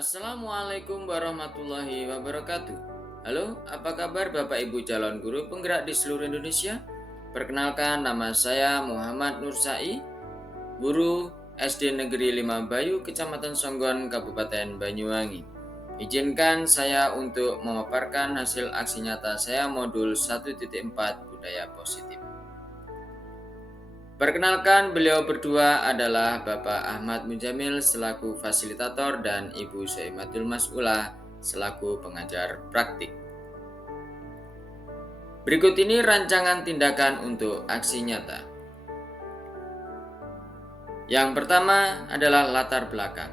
Assalamualaikum warahmatullahi wabarakatuh. Halo, apa kabar Bapak Ibu calon guru penggerak di seluruh Indonesia? Perkenalkan, nama saya Muhammad Nur Sai, guru SD Negeri 5 Bayu, Kecamatan Songgon, Kabupaten Banyuwangi. Izinkan saya untuk memaparkan hasil aksi nyata saya modul 1.4 Budaya Positif. Perkenalkan, beliau berdua adalah Bapak Ahmad Mujamil selaku fasilitator dan Ibu Soimatul Mas'ulah selaku pengajar praktik. Berikut ini rancangan tindakan untuk aksi nyata. Yang pertama adalah latar belakang.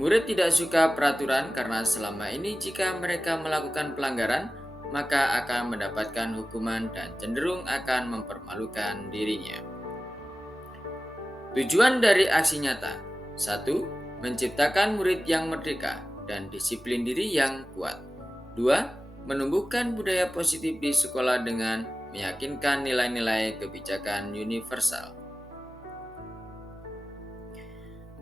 Murid tidak suka peraturan karena selama ini jika mereka melakukan pelanggaran, maka akan mendapatkan hukuman dan cenderung akan mempermalukan dirinya. Tujuan dari aksi nyata: 1. Menciptakan murid yang merdeka dan disiplin diri yang kuat. 2. Menumbuhkan budaya positif di sekolah dengan meyakinkan nilai-nilai kebijakan universal.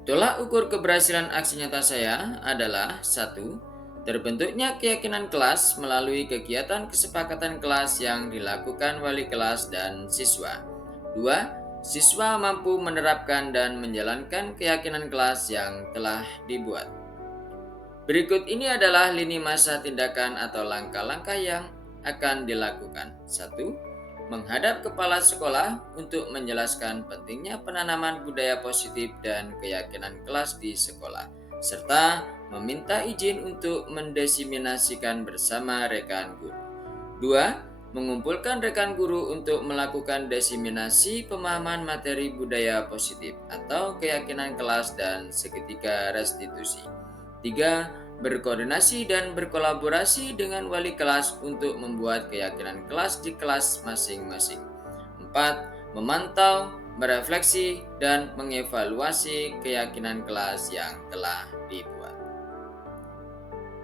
Tolak ukur keberhasilan aksi nyata saya adalah 1. Terbentuknya keyakinan kelas melalui kegiatan kesepakatan kelas yang dilakukan wali kelas dan siswa. 2. Siswa mampu menerapkan dan menjalankan keyakinan kelas yang telah dibuat. Berikut ini adalah lini masa tindakan atau langkah-langkah yang akan dilakukan. 1. Menghadap kepala sekolah untuk menjelaskan pentingnya penanaman budaya positif dan keyakinan kelas di sekolah, serta meminta izin untuk mendesiminasikan bersama rekan guru. 2. Mengumpulkan rekan guru untuk melakukan desiminasi pemahaman materi budaya positif atau keyakinan kelas dan seketika restitusi. 3. Berkoordinasi dan berkolaborasi dengan wali kelas untuk membuat keyakinan kelas di kelas masing-masing. 4. Memantau, merefleksi, dan mengevaluasi keyakinan kelas yang telah dibuat.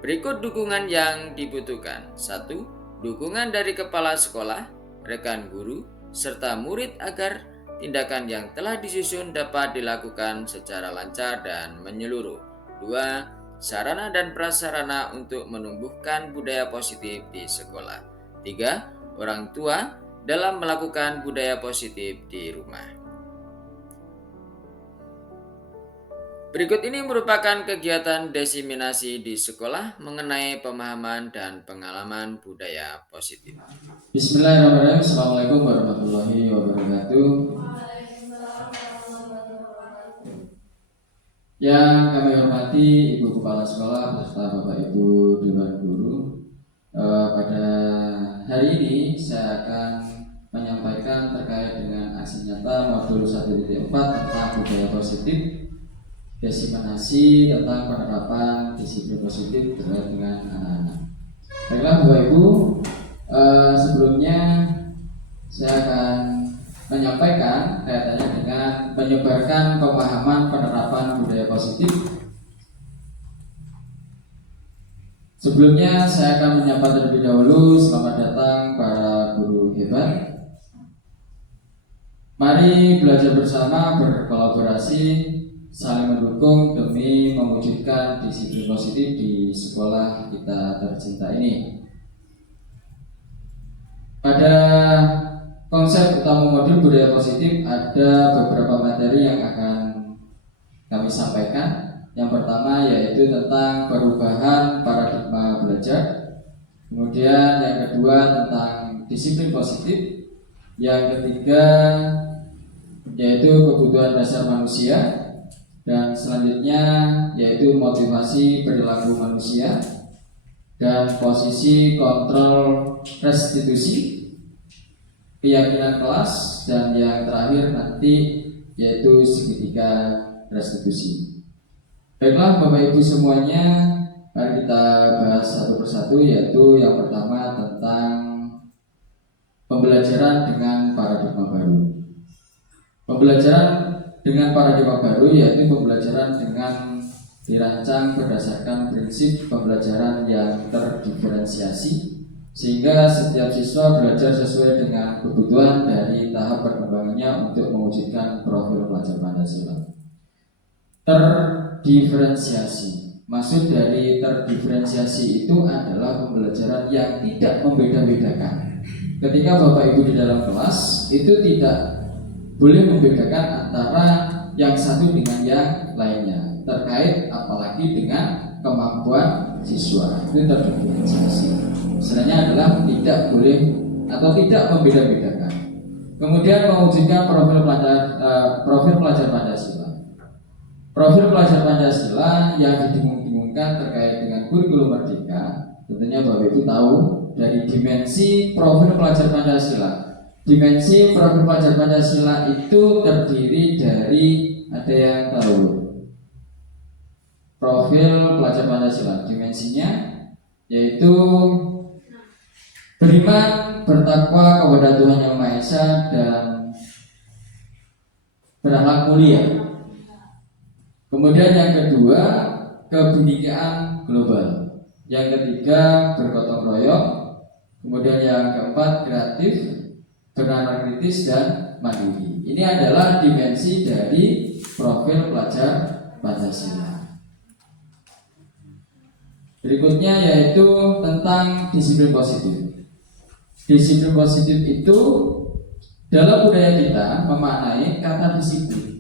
Berikut dukungan yang dibutuhkan. 1. Dukungan dari kepala sekolah, rekan guru, serta murid agar tindakan yang telah disusun dapat dilakukan secara lancar dan menyeluruh. 2. Sarana dan prasarana untuk menumbuhkan budaya positif di sekolah. 3. Orang tua dalam melakukan budaya positif di rumah. Berikut ini merupakan kegiatan desiminasi di sekolah mengenai pemahaman dan pengalaman budaya positif. Bismillahirrahmanirrahim. Assalamualaikum warahmatullahi wabarakatuh. Yang kami hormati Ibu Kepala Sekolah beserta Bapak Ibu Dewan Guru. Pada hari ini saya akan menyampaikan terkait dengan aksi nyata modul 1.4 tentang budaya positif, desiminasi tentang penerapan disiplin positif terkait dengan anak-anak. Baiklah Bapak Ibu, sebelumnya saya akan menyampaikan kaitannya dengan menyebarkan pemahaman penerapan budaya positif. Sebelumnya saya akan menyapa terlebih dahulu, selamat datang para guru hebat. Mari belajar bersama, berkolaborasi, saling mendukung demi mewujudkan disiplin positif di sekolah kita tercinta ini. Pada konsep utama modul budaya positif ada beberapa materi yang akan kami sampaikan. Yang pertama yaitu tentang perubahan paradigma belajar. Kemudian yang kedua tentang disiplin positif. Yang ketiga yaitu kebutuhan dasar manusia. Dan selanjutnya yaitu motivasi perilaku manusia dan posisi kontrol restitusi, keyakinan kelas, dan yang terakhir nanti yaitu segitiga restitusi. Baiklah Bapak Ibu semuanya, mari kita bahas satu persatu, yaitu yang pertama tentang pembelajaran dengan paradigma baru. Pembelajaran dengan paradigma baru yaitu pembelajaran dengan dirancang berdasarkan prinsip pembelajaran yang terdiferensiasi, sehingga setiap siswa belajar sesuai dengan kebutuhan dari tahap perkembangannya untuk mewujudkan profil pelajar Pancasila. Terdiferensiasi Maksud dari terdiferensiasi itu adalah pembelajaran yang tidak membeda-bedakan. Ketika Bapak Ibu di dalam kelas itu tidak boleh membedakan antara yang satu dengan yang lainnya, terkait apalagi dengan kemampuan siswa. Itu terdiferensiasi. Sebenarnya adalah tidak boleh atau tidak membeda-bedakan. Kemudian mewujudkan profil pelajar Pancasila. Profil pelajar Pancasila yang didengung-dengungkan terkait dengan kurikulum merdeka, tentunya Bapak Ibu tahu dari dimensi profil pelajar Pancasila. Dimensi profil pelajar Pancasila itu terdiri dari, ada yang tahu profil pelajar Pancasila dimensinya, yaitu beriman, bertakwa kepada Tuhan Yang Maha Esa dan berakhlak mulia. Kemudian yang kedua, kebinekaan global. Yang ketiga, bergotong royong. Kemudian yang keempat, kreatif, bernalar kritis dan mandiri. Ini adalah dimensi dari profil pelajar Pancasila. Berikutnya yaitu tentang disiplin positif. Disiplin positif itu dalam budaya kita memaknai kata disiplin,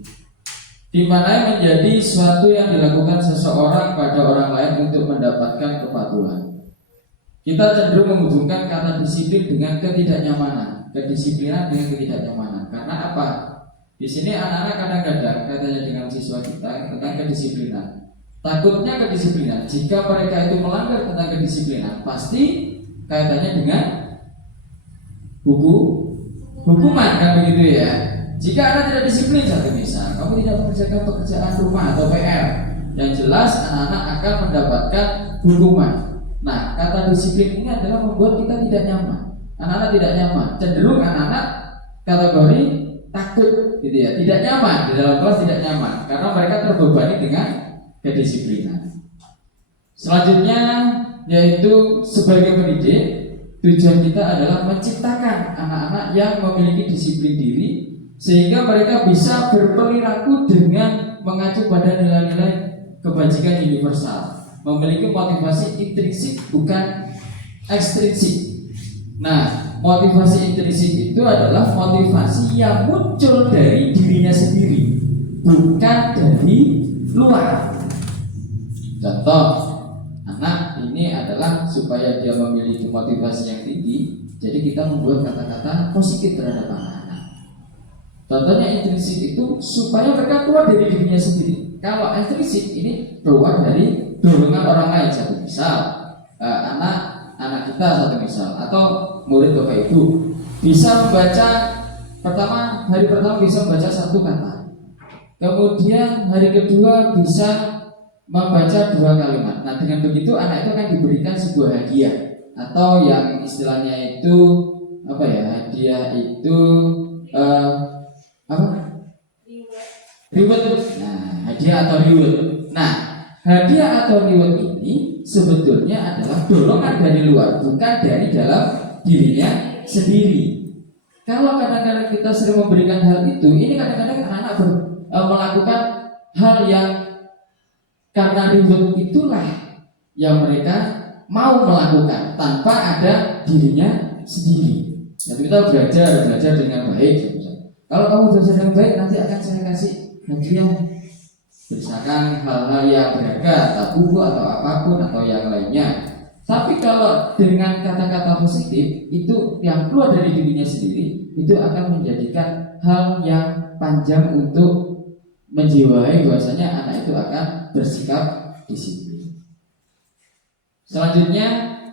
di mana menjadi suatu yang dilakukan seseorang pada orang lain untuk mendapatkan kepatuhan. Kita cenderung menghubungkan kata disiplin dengan ketidaknyamanan, kedisiplinan dengan ketidaknyamanan. Karena apa? Di sini anak-anak kadang-kadang katanya dengan siswa kita tentang kedisiplinan. Takutnya kedisiplinan, jika mereka itu melanggar tentang kedisiplinan, pasti kaitannya dengan hukuman, kan begitu ya. Jika Anda tidak disiplin, satu misal kamu tidak mengerjakan pekerjaan rumah atau PR, yang jelas anak-anak akan mendapatkan hukuman. Nah, kata disiplin ini adalah membuat kita tidak nyaman. Anak-anak tidak nyaman, cenderung anak-anak kategori takut, gitu ya, tidak nyaman di dalam kelas, tidak nyaman karena mereka terbebani dengan kedisiplinan. Selanjutnya yaitu sebagai pendidik, tujuan kita adalah menciptakan anak-anak yang memiliki disiplin diri, sehingga mereka bisa berperilaku dengan mengacu pada nilai-nilai kebajikan universal, memiliki motivasi intrinsik bukan ekstrinsik. Nah, motivasi intrinsik itu adalah motivasi yang muncul dari dirinya sendiri, bukan dari luar. Contoh, anak ini adalah supaya dia memiliki motivasi yang tinggi, jadi kita membuat kata-kata positif terhadap anak. Contohnya intrinsik itu supaya mereka keluar dari dirinya sendiri. Kalau ekstrinsik ini keluar dari dorongan orang lain. Satu misal, anak kita satu misal, atau murid Bapak Ibu bisa membaca hari pertama bisa membaca satu kata. Kemudian hari kedua bisa membaca 2 kalimat. Nah, dengan begitu anak itu akan diberikan sebuah hadiah, atau yang istilahnya itu apa ya? Hadiah itu reward. Nah, hadiah atau reward. Nah, hadiah atau reward ini sebetulnya adalah dorongan dari luar, bukan dari dalam dirinya sendiri. Kalau kadang-kadang kita sering memberikan hal itu, ini kadang-kadang anak-anak melakukan hal yang karena reward itulah yang mereka mau melakukan tanpa ada dirinya sendiri. Jadi kita belajar dengan baik. Kalau kamu belajar dengan baik, nanti akan saya kasih hadiah, misalkan hal-hal yang berharga, atau buku atau apapun atau yang lainnya. Tapi kalau dengan kata-kata positif itu yang keluar dari dirinya sendiri, itu akan menjadikan hal yang panjang untuk menjiwai bahwasanya anak itu akan bersikap disiplin. Selanjutnya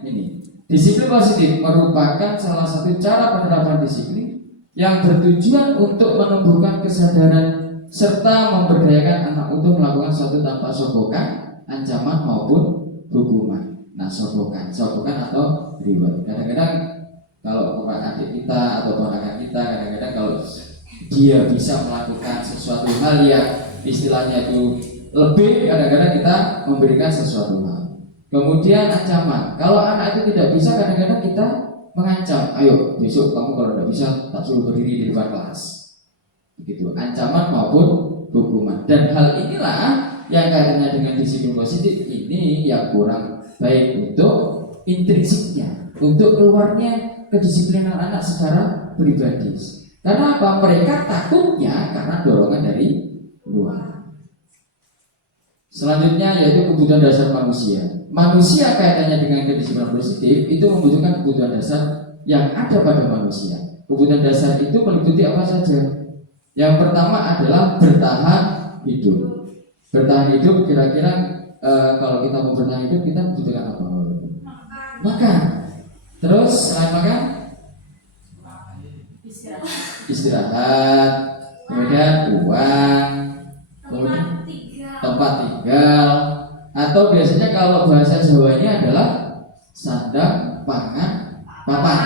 ini, disiplin positif merupakan salah satu cara penerapan disiplin yang bertujuan untuk menumbuhkan kesadaran serta memberdayakan anak untuk melakukan sesuatu tanpa sogokan, ancaman maupun hukuman. Nah, sogokan atau reward. Kadang-kadang kalau adik kita atau ponakan kita, kadang-kadang kalau dia bisa melakukan sesuatu hal yang istilahnya itu lebih, kadang-kadang kita memberikan sesuatu hal. Kemudian ancaman. Kalau anak itu tidak bisa, kadang-kadang kita mengancam, ayo besok kamu kalau tidak bisa tak suruh berdiri di depan kelas. Begitu, ancaman maupun hukuman. Dan hal inilah yang kaitannya dengan disiplin positif ini yang kurang baik untuk intrinsiknya, untuk keluarnya kedisiplinan anak secara pribadi. Karena apa? Mereka takutnya karena dorongan dari luar. Selanjutnya yaitu kebutuhan dasar manusia. Manusia kaitannya dengan kedisiplinan positif itu membutuhkan kebutuhan dasar yang ada pada manusia. Kebutuhan dasar itu meliputi apa saja? Yang pertama adalah bertahan hidup. Bertahan hidup kira-kira kalau kita mau bertahan hidup kita membutuhkan apa? Makan. Terus selain makan? Istirahat. Kemudian uang. Kemudian tempat tinggal. Atau biasanya kalau bahasa Jawanya adalah sandang, pangan, papan.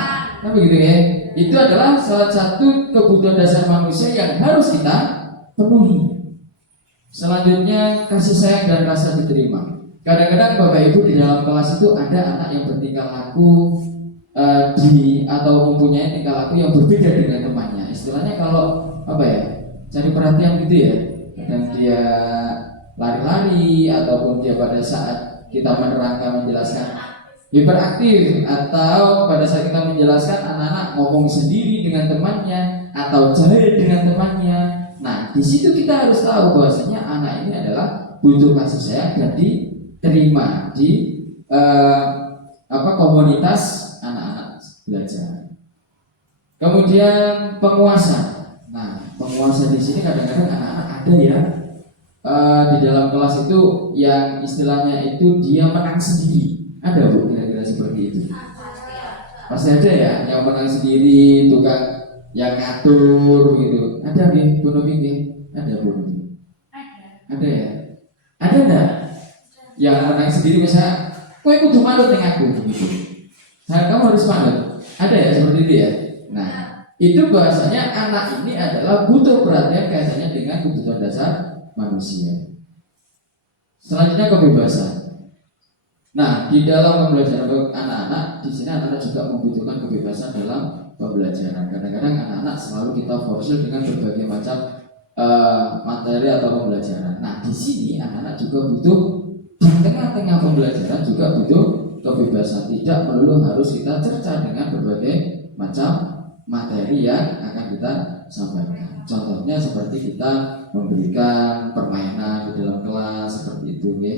Kan begitu ya? Itu adalah salah satu kebutuhan dasar manusia yang harus kita penuhi. Selanjutnya kasih sayang dan rasa diterima. Kadang-kadang Bapak Ibu di dalam kelas itu ada anak yang bertingkah laku atau mempunyai tingkah laku yang berbeda dengan temannya. Istilahnya kalau apa ya, cari perhatian gitu ya. Kadang dia lari-lari ataupun dia pada saat kita menerangkan menjelaskan hiperaktif, atau pada saat kita menjelaskan anak-anak ngomong sendiri dengan temannya atau jahil dengan temannya. Nah, di situ kita harus tahu bahwasanya anak ini adalah butuh kasih sayang dan diterima di komunitas anak-anak belajar. Kemudian penguasa. Nah, penguasa di sini kadang-kadang anak-anak ada ya di dalam kelas itu yang istilahnya itu dia menang sendiri. Ada Bu kira-kira seperti itu? Pasti ada ya, yang menang sendiri, tukang yang ngatur gitu. Ada nih, Bu Novi nih? Ada Bu Novi? Ada ya? Ada enggak? Yang menang sendiri misalnya, kowe kudu manut ning aku gitu. Nah, kamu harus manut. Ada ya seperti itu ya? Nah, itu bahasanya anak ini adalah butuh perhatian kaitannya dengan kebutuhan dasar manusia. Selanjutnya kebebasan. Nah, di dalam pembelajaran anak-anak, di sini anak-anak juga membutuhkan kebebasan dalam pembelajaran. Kadang-kadang anak-anak selalu kita forsir dengan berbagai macam materi atau pembelajaran. Nah, di sini anak-anak juga butuh di tengah-tengah pembelajaran juga butuh kebebasan. Tidak melulu harus kita cerca dengan berbagai macam materi yang akan kita sampaikan. Contohnya seperti kita memberikan permainan di dalam kelas seperti itu, ya.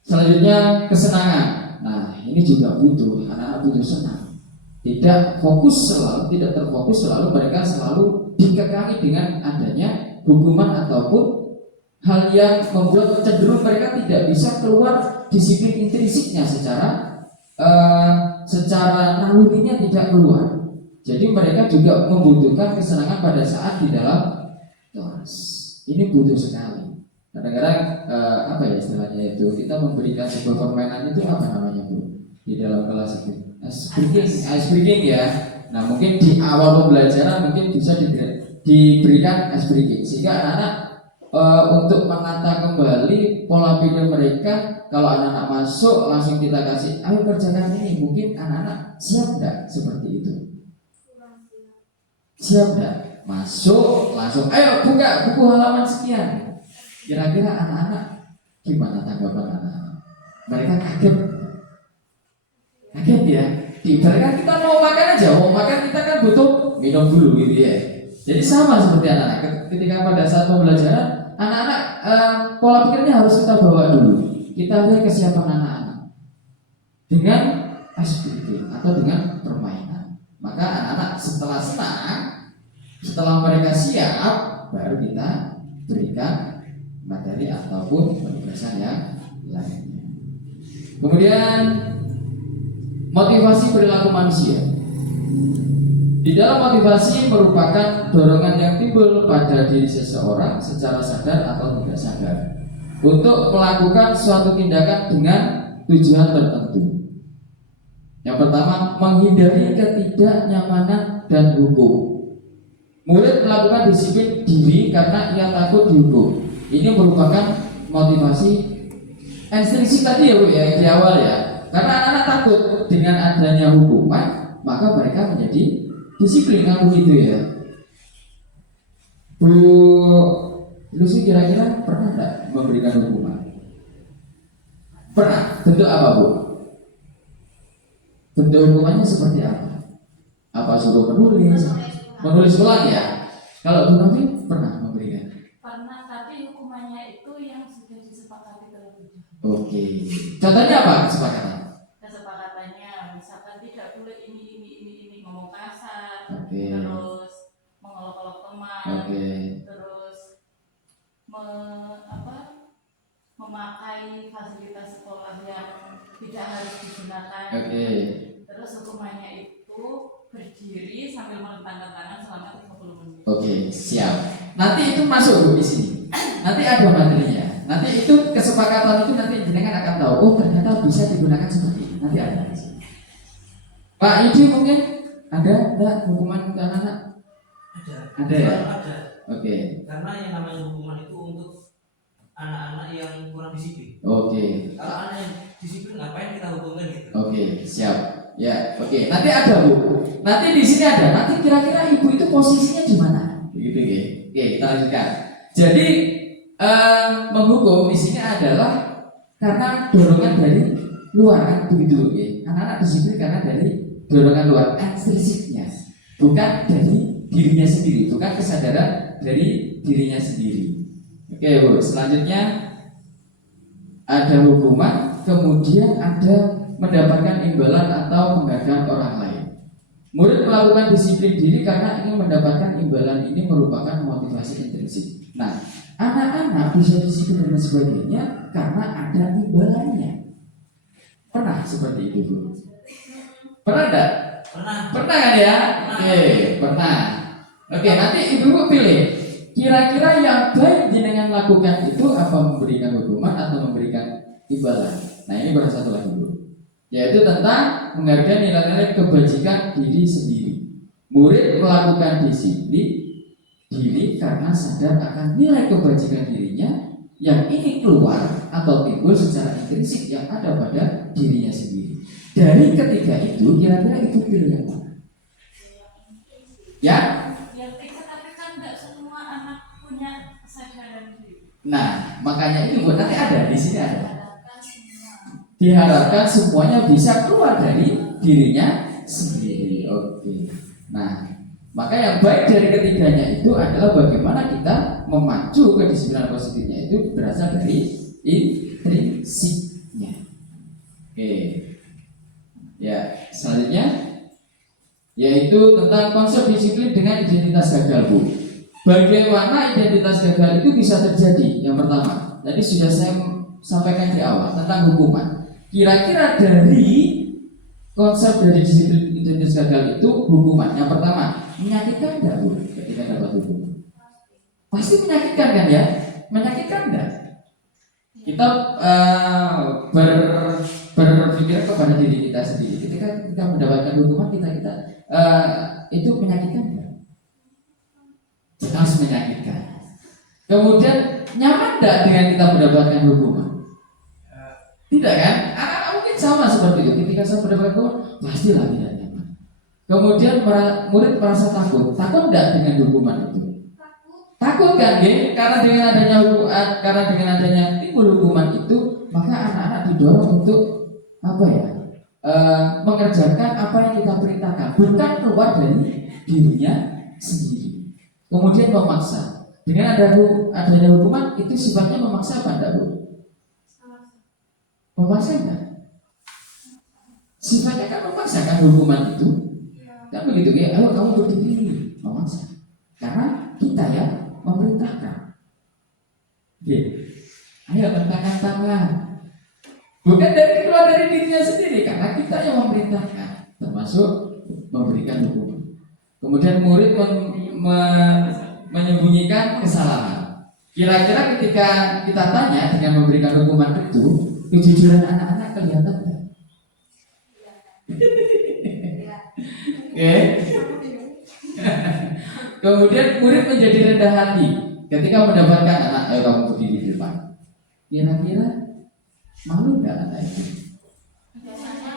Selanjutnya kesenangan. Nah, ini juga butuh, anak-anak butuh senang. Tidak terfokus selalu mereka selalu dikekangi dengan adanya hukuman ataupun hal yang membuat cenderung mereka tidak bisa keluar disiplin intrinsiknya secara nalurinya tidak keluar. Jadi mereka juga membutuhkan kesenangan pada saat di dalam kelas. Ini butuh sekali. Kadang-kadang istilahnya itu kita memberikan sebuah permainan itu apa namanya Bu di dalam kelas itu? Ice breaking ya. Nah, mungkin di awal pembelajaran mungkin bisa diberikan ice breaking sehingga anak-anak untuk menata kembali pola pikir mereka. Kalau anak-anak masuk langsung kita kasih ayo kerjakan ini, mungkin anak-anak siap enggak seperti itu? Siap enggak? Masuk langsung ayo buka buku halaman sekian. Kira-kira anak-anak gimana tanggapan anak-anak? Mereka kaget ya. Ibaratkan kita mau makan aja, mau makan kita kan butuh minum dulu gitu ya. Jadi sama seperti anak-anak. Ketika pada saat pembelajaran, anak-anak pola pikirnya harus kita bawa dulu. Kita lihat kesiapan anak-anak dengan aktivitas atau dengan permainan. Maka anak-anak setelah senang, setelah mereka siap, baru kita berikan materi ataupun penugasan yang lainnya. Kemudian motivasi perilaku manusia. Di dalam motivasi merupakan dorongan yang timbul pada diri seseorang secara sadar atau tidak sadar untuk melakukan suatu tindakan dengan tujuan tertentu. Yang pertama, menghindari ketidaknyamanan dan hukum. Murid melakukan disiplin diri karena ia takut dihukum. Ini merupakan motivasi intrinsik tadi ya Bu ya di awal ya. Karena anak-anak takut dengan adanya hukuman, maka mereka menjadi disiplin kan begitu ya. Bu Lu sih kira-kira pernah nggak memberikan hukuman? Pernah. Bentuk apa, Bu? Bentuk hukumannya seperti apa? Apa suruh menulis? Menulis ulang ya? Kalau Bu Novi pernah memberikan? Pernah, tapi hukumannya itu yang sudah disepakati terlebih dahulu. Oke. Contohnya apa kesepakatan? Kesepakatannya misalkan tidak boleh ini ngomong kasar, Oke. terus mengolok-olok teman, Oke. terus memakai fasilitas sekolah yang tidak harus digunakan. Oke. Terus hukumannya itu berdiri sambil melentangkan tangan selama 30 menit. Oke, siap. Nanti itu masuk Bu di sini. Nanti ada materinya. Nanti itu kesepakatan itu nanti jenengan akan tahu. Oh, ternyata bisa digunakan seperti ini. Nanti ada di sini. Pak Yudi mungkin ada enggak hukuman ke anak-anak? Ada ya? Ada. Oke. Karena yang namanya hukuman itu untuk anak-anak yang kurang disiplin. Oke. Kalau anak yang disiplin ngapain kita hukumkan gitu? Oke, siap. Ya, oke. Nanti ada Bu. Nanti di sini ada. Nanti kira-kira ibu itu posisinya di mana? Begitu ya. Oke, kita lanjutkan. Jadi menghukum di sini adalah karena dorongan dari luar kan begitu ya. Anak-anak disiplin karena dari dorongan luar, ekstrinsiknya, bukan dari dirinya sendiri, bukan kesadaran dari dirinya sendiri. Oke Bu, selanjutnya ada hukuman, kemudian ada mendapatkan imbalan atau penghargaan orang lain. Murid melakukan disiplin diri karena ingin mendapatkan imbalan. Ini merupakan motivasi intrinsik. Nah, anak-anak bisa disiplin dan sebagainya karena ada imbalannya. Pernah seperti itu Bu? Pernah enggak? Pernah. Pernah kan ya? Oke, pernah. Oke, nanti ibu pilih. Kira-kira yang baik jenengan lakukan itu apa memberikan hukuman atau memberikan imbalan? Nah, ini baru satu lagi Bu, yaitu tentang menghargai nilai-nilai kebajikan diri sendiri. Murid melakukan disiplin diri karena sadar akan nilai kebajikan dirinya yang ingin keluar atau timbul secara intrinsik yang ada pada dirinya sendiri. Dari ketiga itu, kira-kira itu pilih yang mana? Ya? Yang tiga, tapi kan nggak semua anak punya kesadaran diri. Nah, makanya itu Bu, nanti ada di sini ada. Diharapkan semua. Diharapkan semuanya bisa keluar dari dirinya sendiri. Oke. Nah, maka yang baik dari ketiganya itu adalah bagaimana kita memacu kedisiplinan positifnya itu berasal dari intrinsiknya. Oke. Ya, selanjutnya yaitu tentang konsep disiplin dengan identitas gagal Bu. Bagaimana identitas gagal itu bisa terjadi? Yang pertama, tadi sudah saya sampaikan di awal tentang hukuman. Kira-kira dari konsep dari disiplin identitas gagal itu hukuman. Yang pertama, menyakitkan tidak Bu ketika dapat hukuman? Pasti menyakitkan kan ya? Menyakitkan tidak? Kita berpikir kepada diri kita sendiri. Ketika kita mendapatkan hukuman, kita itu menyakitkan tidak? Jelas menyakitkan. Kemudian nyaman tidak dengan kita mendapatkan hukuman? Tidak kan? Anak-anak mungkin sama seperti itu. Ketika saya mendapatkan hukuman, pastilah tidak nyaman. Kemudian murid merasa takut. Takut tidak dengan hukuman itu? Takut kan, ya? Karena dengan adanya timbul hukuman itu, maka anak-anak didorong untuk apa ya? Mengerjakan apa yang kita perintahkan, bukan keluar dari dirinya sendiri. Kemudian memaksa. Dengan adanya hukuman itu sifatnya memaksa apa enggak Bu? Memaksa enggak? Sifatnya kan memaksa kan hukuman itu. Kan begitu ya, ayo kamu berdiri, memaksa. Karena kita yang memerintahkan. Oke. Ayo tentangkan tangan. Bukan keluar dari dirinya sendiri, karena kita yang memerintahkan, termasuk memberikan hukuman. Kemudian murid menyembunyikan kesalahan. Kira-kira ketika kita tanya dengan memberikan hukuman itu, kejujuran anak-anak kelihatan tidak? Oke. Kemudian murid menjadi rendah hati ketika mendapatkan anak, ayo kamu berdiri di depan. Kira-kira malu nggak anak itu? Biasanya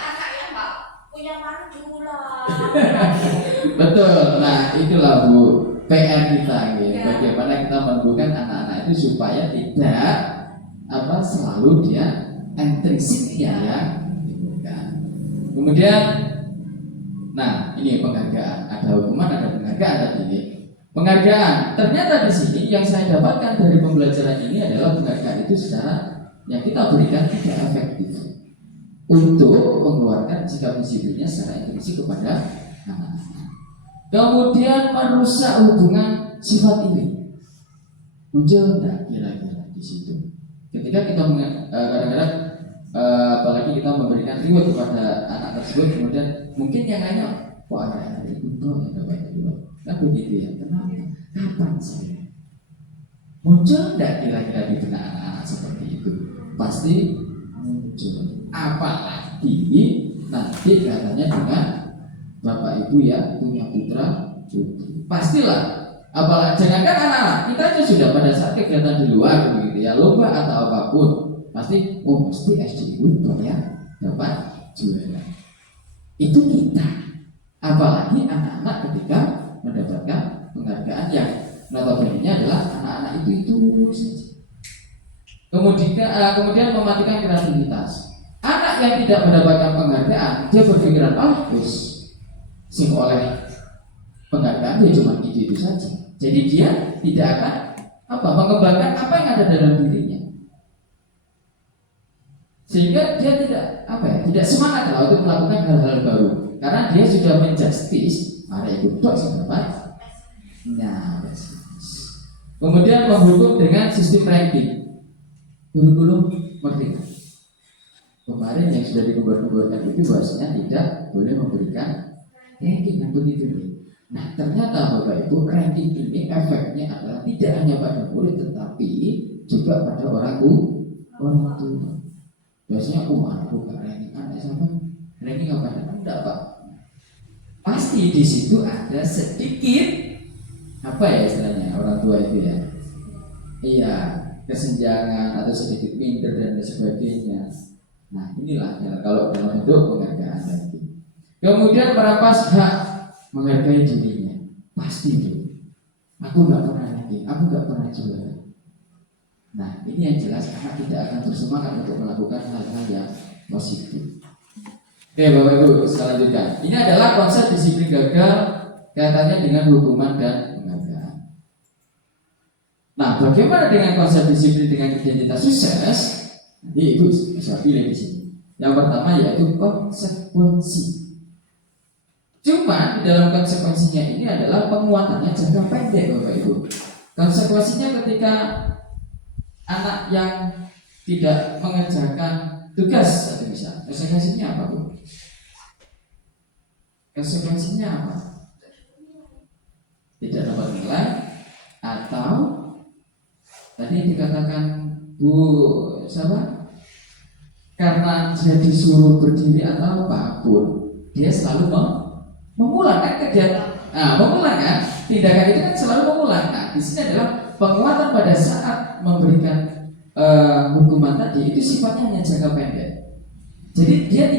anak yang nggak punya mandu lah. Betul. Nah itulah Bu. PR kita gitu. Ya. Bagaimana kita menumbuhkan anak-anak itu supaya tidak selalu dia intrinsik ya gitu kan. Kemudian nah ini penghargaan, ada hukuman, ada penghargaan tadi ini. Penghargaan ternyata di sini yang saya dapatkan dari pembelajaran ini adalah penghargaan itu secara yang kita berikan tidak efektif untuk mengeluarkan sikap disiplinnya secara intrinsik kepada anak-anak. Kemudian merusak hubungan sifat ini. Muncul enggak kira-kira di situ? Ketika kita kadang-kadang apalagi kita memberikan reward kepada anak tersebut, kemudian mungkin yang lainnya, kok anak-anak itu yang dapat reward? Kan begitu ya? Kenapa? Kapan saya? Muncul enggak kira-kira di benak anak-anak seperti itu? Pasti muncul. Apalagi nanti katanya dengan bapak ibu ya punya putra putri, pastilah. Apalagi jangankan anak-anak, kita aja sudah pada saat kegiatan di luar begitu ya, lomba atau apapun, pasti SD itu ya dapat juara. Itu kita. Apalagi anak-anak ketika mendapatkan penghargaan yang notabene adalah anak-anak itu saja. Kemudian mematikan kreativitas. Anak yang tidak mendapatkan penghargaan, dia berpikiran sing oleh penghargaan dia cuma itu saja. Jadi dia tidak akan mengembangkan apa yang ada dalam dirinya, sehingga dia tidak semangat lah untuk melakukan hal-hal baru karena dia sudah menjustis ada ikut dok seberapa. Nah, kemudian menghukum dengan sistem ranking kurikulum merdeka. Kemarin yang sudah dikeluarkan itu bahasanya tidak boleh memberikan ranking begitu. Nah ternyata Bapak Ibu ranking ini efeknya adalah tidak hanya pada murid tetapi juga pada orang tua. Biasanya anakku gak ranking, anak siapa? Ranking apa? Enggak Pak. Pasti di situ ada sedikit istilahnya orang tua itu ya. Iya, kesenjangan atau sedikit minder dan sebagainya. Nah inilah ya, kalau dalam bentuk penghargaan tadi. Kemudian merampas hak menghargai dirinya. Pasti itu. Aku nggak pernah ranking, aku nggak pernah juara. Nah ini yang jelas anak tidak akan bersemangat untuk melakukan hal-hal yang positif. Oke Bapak Ibu selanjutnya, ini adalah konsep disiplin gagal kaitannya dengan hukuman dan penghargaan. Nah bagaimana dengan konsep disiplin dengan identitas sukses? Jadi Ibu bisa pilih di sini. Yang pertama yaitu konsekuensi. Cuma di dalam konsekuensinya ini adalah penguatannya jangka pendek Bapak Ibu. Konsekuensinya ketika anak yang tidak mengerjakan tugas satu misal, konsekuensinya apa Bu? Konsekuensinya apa? Tidak dapat nilai atau tadi dikatakan Bu siapa? Karena dia disuruh berdiri atau apapun, dia selalu mengulang kan kegiatan. Mengulang kan tindakan itu kan selalu mengulang. Nah, di sini adalah penguatan pada saat memberikan hukuman tadi itu sifatnya hanya jangka pendek. Jadi dia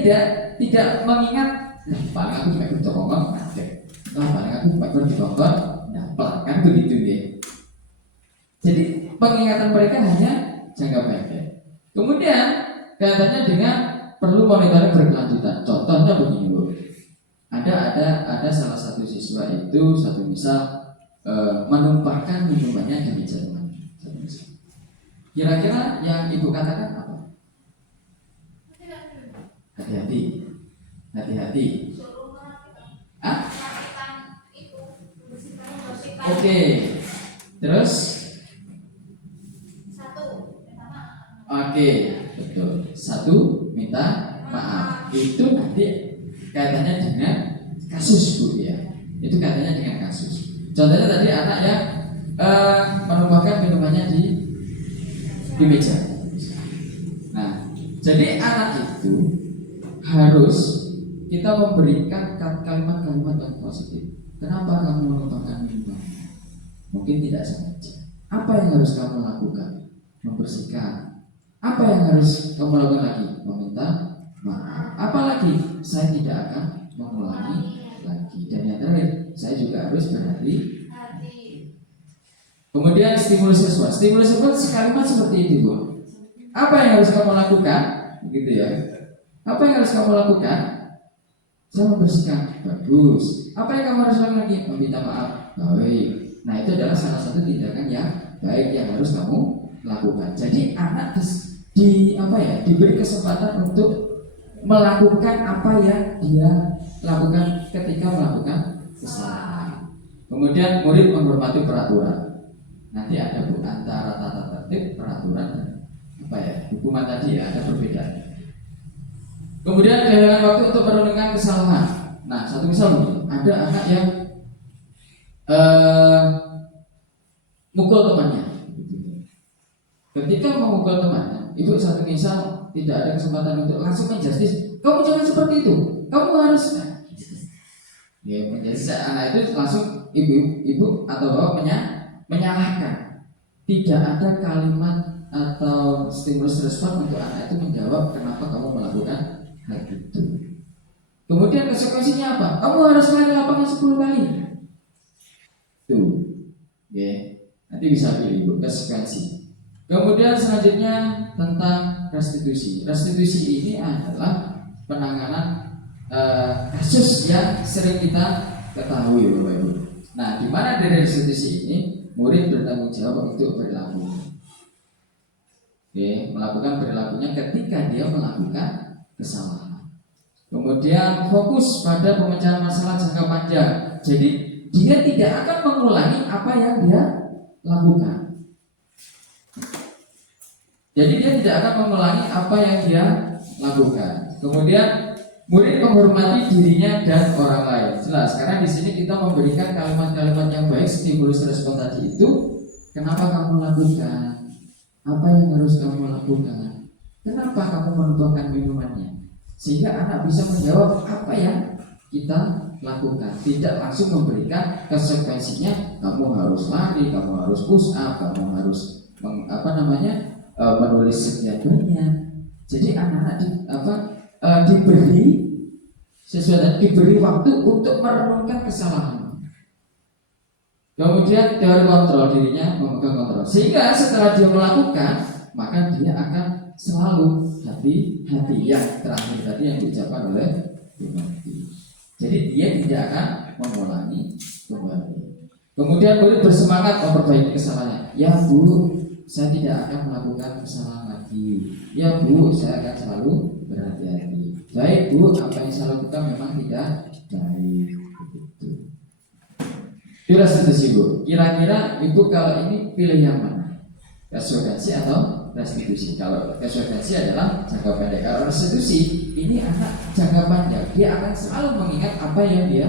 tidak mengingat paling aku cuma ikut ngomong paling aku cuma ikut ditonton kan begitu ya. Jadi pengingatan mereka hanya jangka pendek. Kemudian kaitannya dengan perlu monitoring berkelanjutan. Contohnya begini Bu. Ada salah satu siswa itu satu misal menumpahkan minumannya di meja teman. Kira-kira yang Ibu katakan apa? Hati-hati. Oke. Terus? Oke, betul. Satu, minta maaf. Itu nanti kaitannya dengan kasus Bu ya. Itu kaitannya dengan kasus. Contohnya tadi anak yang menumpahkan minumannya di meja. Nah, jadi anak itu harus kita memberikan kalimat-kalimat yang positif. Kenapa kamu menumpahkan minuman? Mungkin tidak sengaja. Apa yang harus kamu lakukan? Membersihkan. Apa yang harus kamu lakukan lagi? Meminta maaf. Apalagi saya tidak akan mengulangi lagi. Dan yang terakhir, saya juga harus berhati. Hati. Kemudian stimulus respons. Stimulus respons kalimat seperti itu, Bu. Apa yang harus kamu lakukan? Gitu ya. Apa yang harus kamu lakukan? Saya membersihkan. Bagus. Apa yang kamu harus lakukan lagi? Meminta maaf. Baik. Nah, itu adalah salah satu tindakan yang baik yang harus kamu lakukan. Jadi anak diberi kesempatan untuk melakukan apa yang dia lakukan ketika melakukan kesalahan. Kemudian murid menghormati peraturan. Nanti ada Bu antara tata tertib, peraturan dan hukuman tadi ya, ada perbedaan. Kemudian kehilangan waktu untuk merenungkan kesalahan. Nah, satu misal begini, ada anak yang mukul temannya. Ketika memukul temannya, ibu satu misal tidak ada kesempatan untuk langsung menjustis, kamu jangan seperti itu, kamu harus. Ya, menjustis anak itu langsung ibu atau bapak menyalahkan. Tidak ada kalimat atau stimulus respon untuk anak itu menjawab kenapa kamu melakukan hal itu. Kemudian konsekuensinya apa? Kamu harus main lapangan 10 kali. Tuh, ya. Nanti bisa pilih Bu konsekuensi. Kemudian selanjutnya tentang restitusi. Restitusi ini adalah penanganan kasus yang sering kita ketahui, Bapak Ibu. Nah, di mana dari restitusi ini murid bertanggung jawab untuk berlaku. Melakukan perilakunya ketika dia melakukan kesalahan. Kemudian fokus pada pemecahan masalah jangka panjang. Jadi dia tidak akan mengulangi apa yang dia lakukan. Jadi dia tidak akan mengulangi apa yang dia lakukan. Kemudian murid menghormati dirinya dan orang lain. Jelas, karena di sini kita memberikan kalimat-kalimat yang baik, stimulus respon tadi itu. Kenapa kamu lakukan? Apa yang harus kamu lakukan? Kenapa kamu menumpahkan minumannya? Sehingga anak bisa menjawab apa yang kita lakukan. Tidak langsung memberikan konsekuensinya. Kamu harus lari, kamu harus push up, kamu harus menulis sekian banyak. Jadi anak-anak diberi waktu untuk merenungkan kesalahan. Kemudian teori kontrol, dirinya memegang kontrol. Sehingga setelah dia melakukan, maka dia akan selalu hati-hati. Yang terakhir tadi yang diucapkan oleh Bupati. Jadi dia tidak akan mengulangi kembali. Kemudian murid bersemangat memperbaiki kesalahannya. Ya Bu, saya tidak akan melakukan kesalahan lagi. Ya Bu, saya akan selalu berhati-hati. Baik Bu, apa yang saya lakukan memang tidak baik. Itu restitusi Bu. Kira-kira Ibu kalau ini pilih yang mana? Konsekuensi atau restitusi? Kalau konsekuensi adalah jangka pendek. Kalau restitusi ini anak jangka panjang. Dia akan selalu mengingat apa yang dia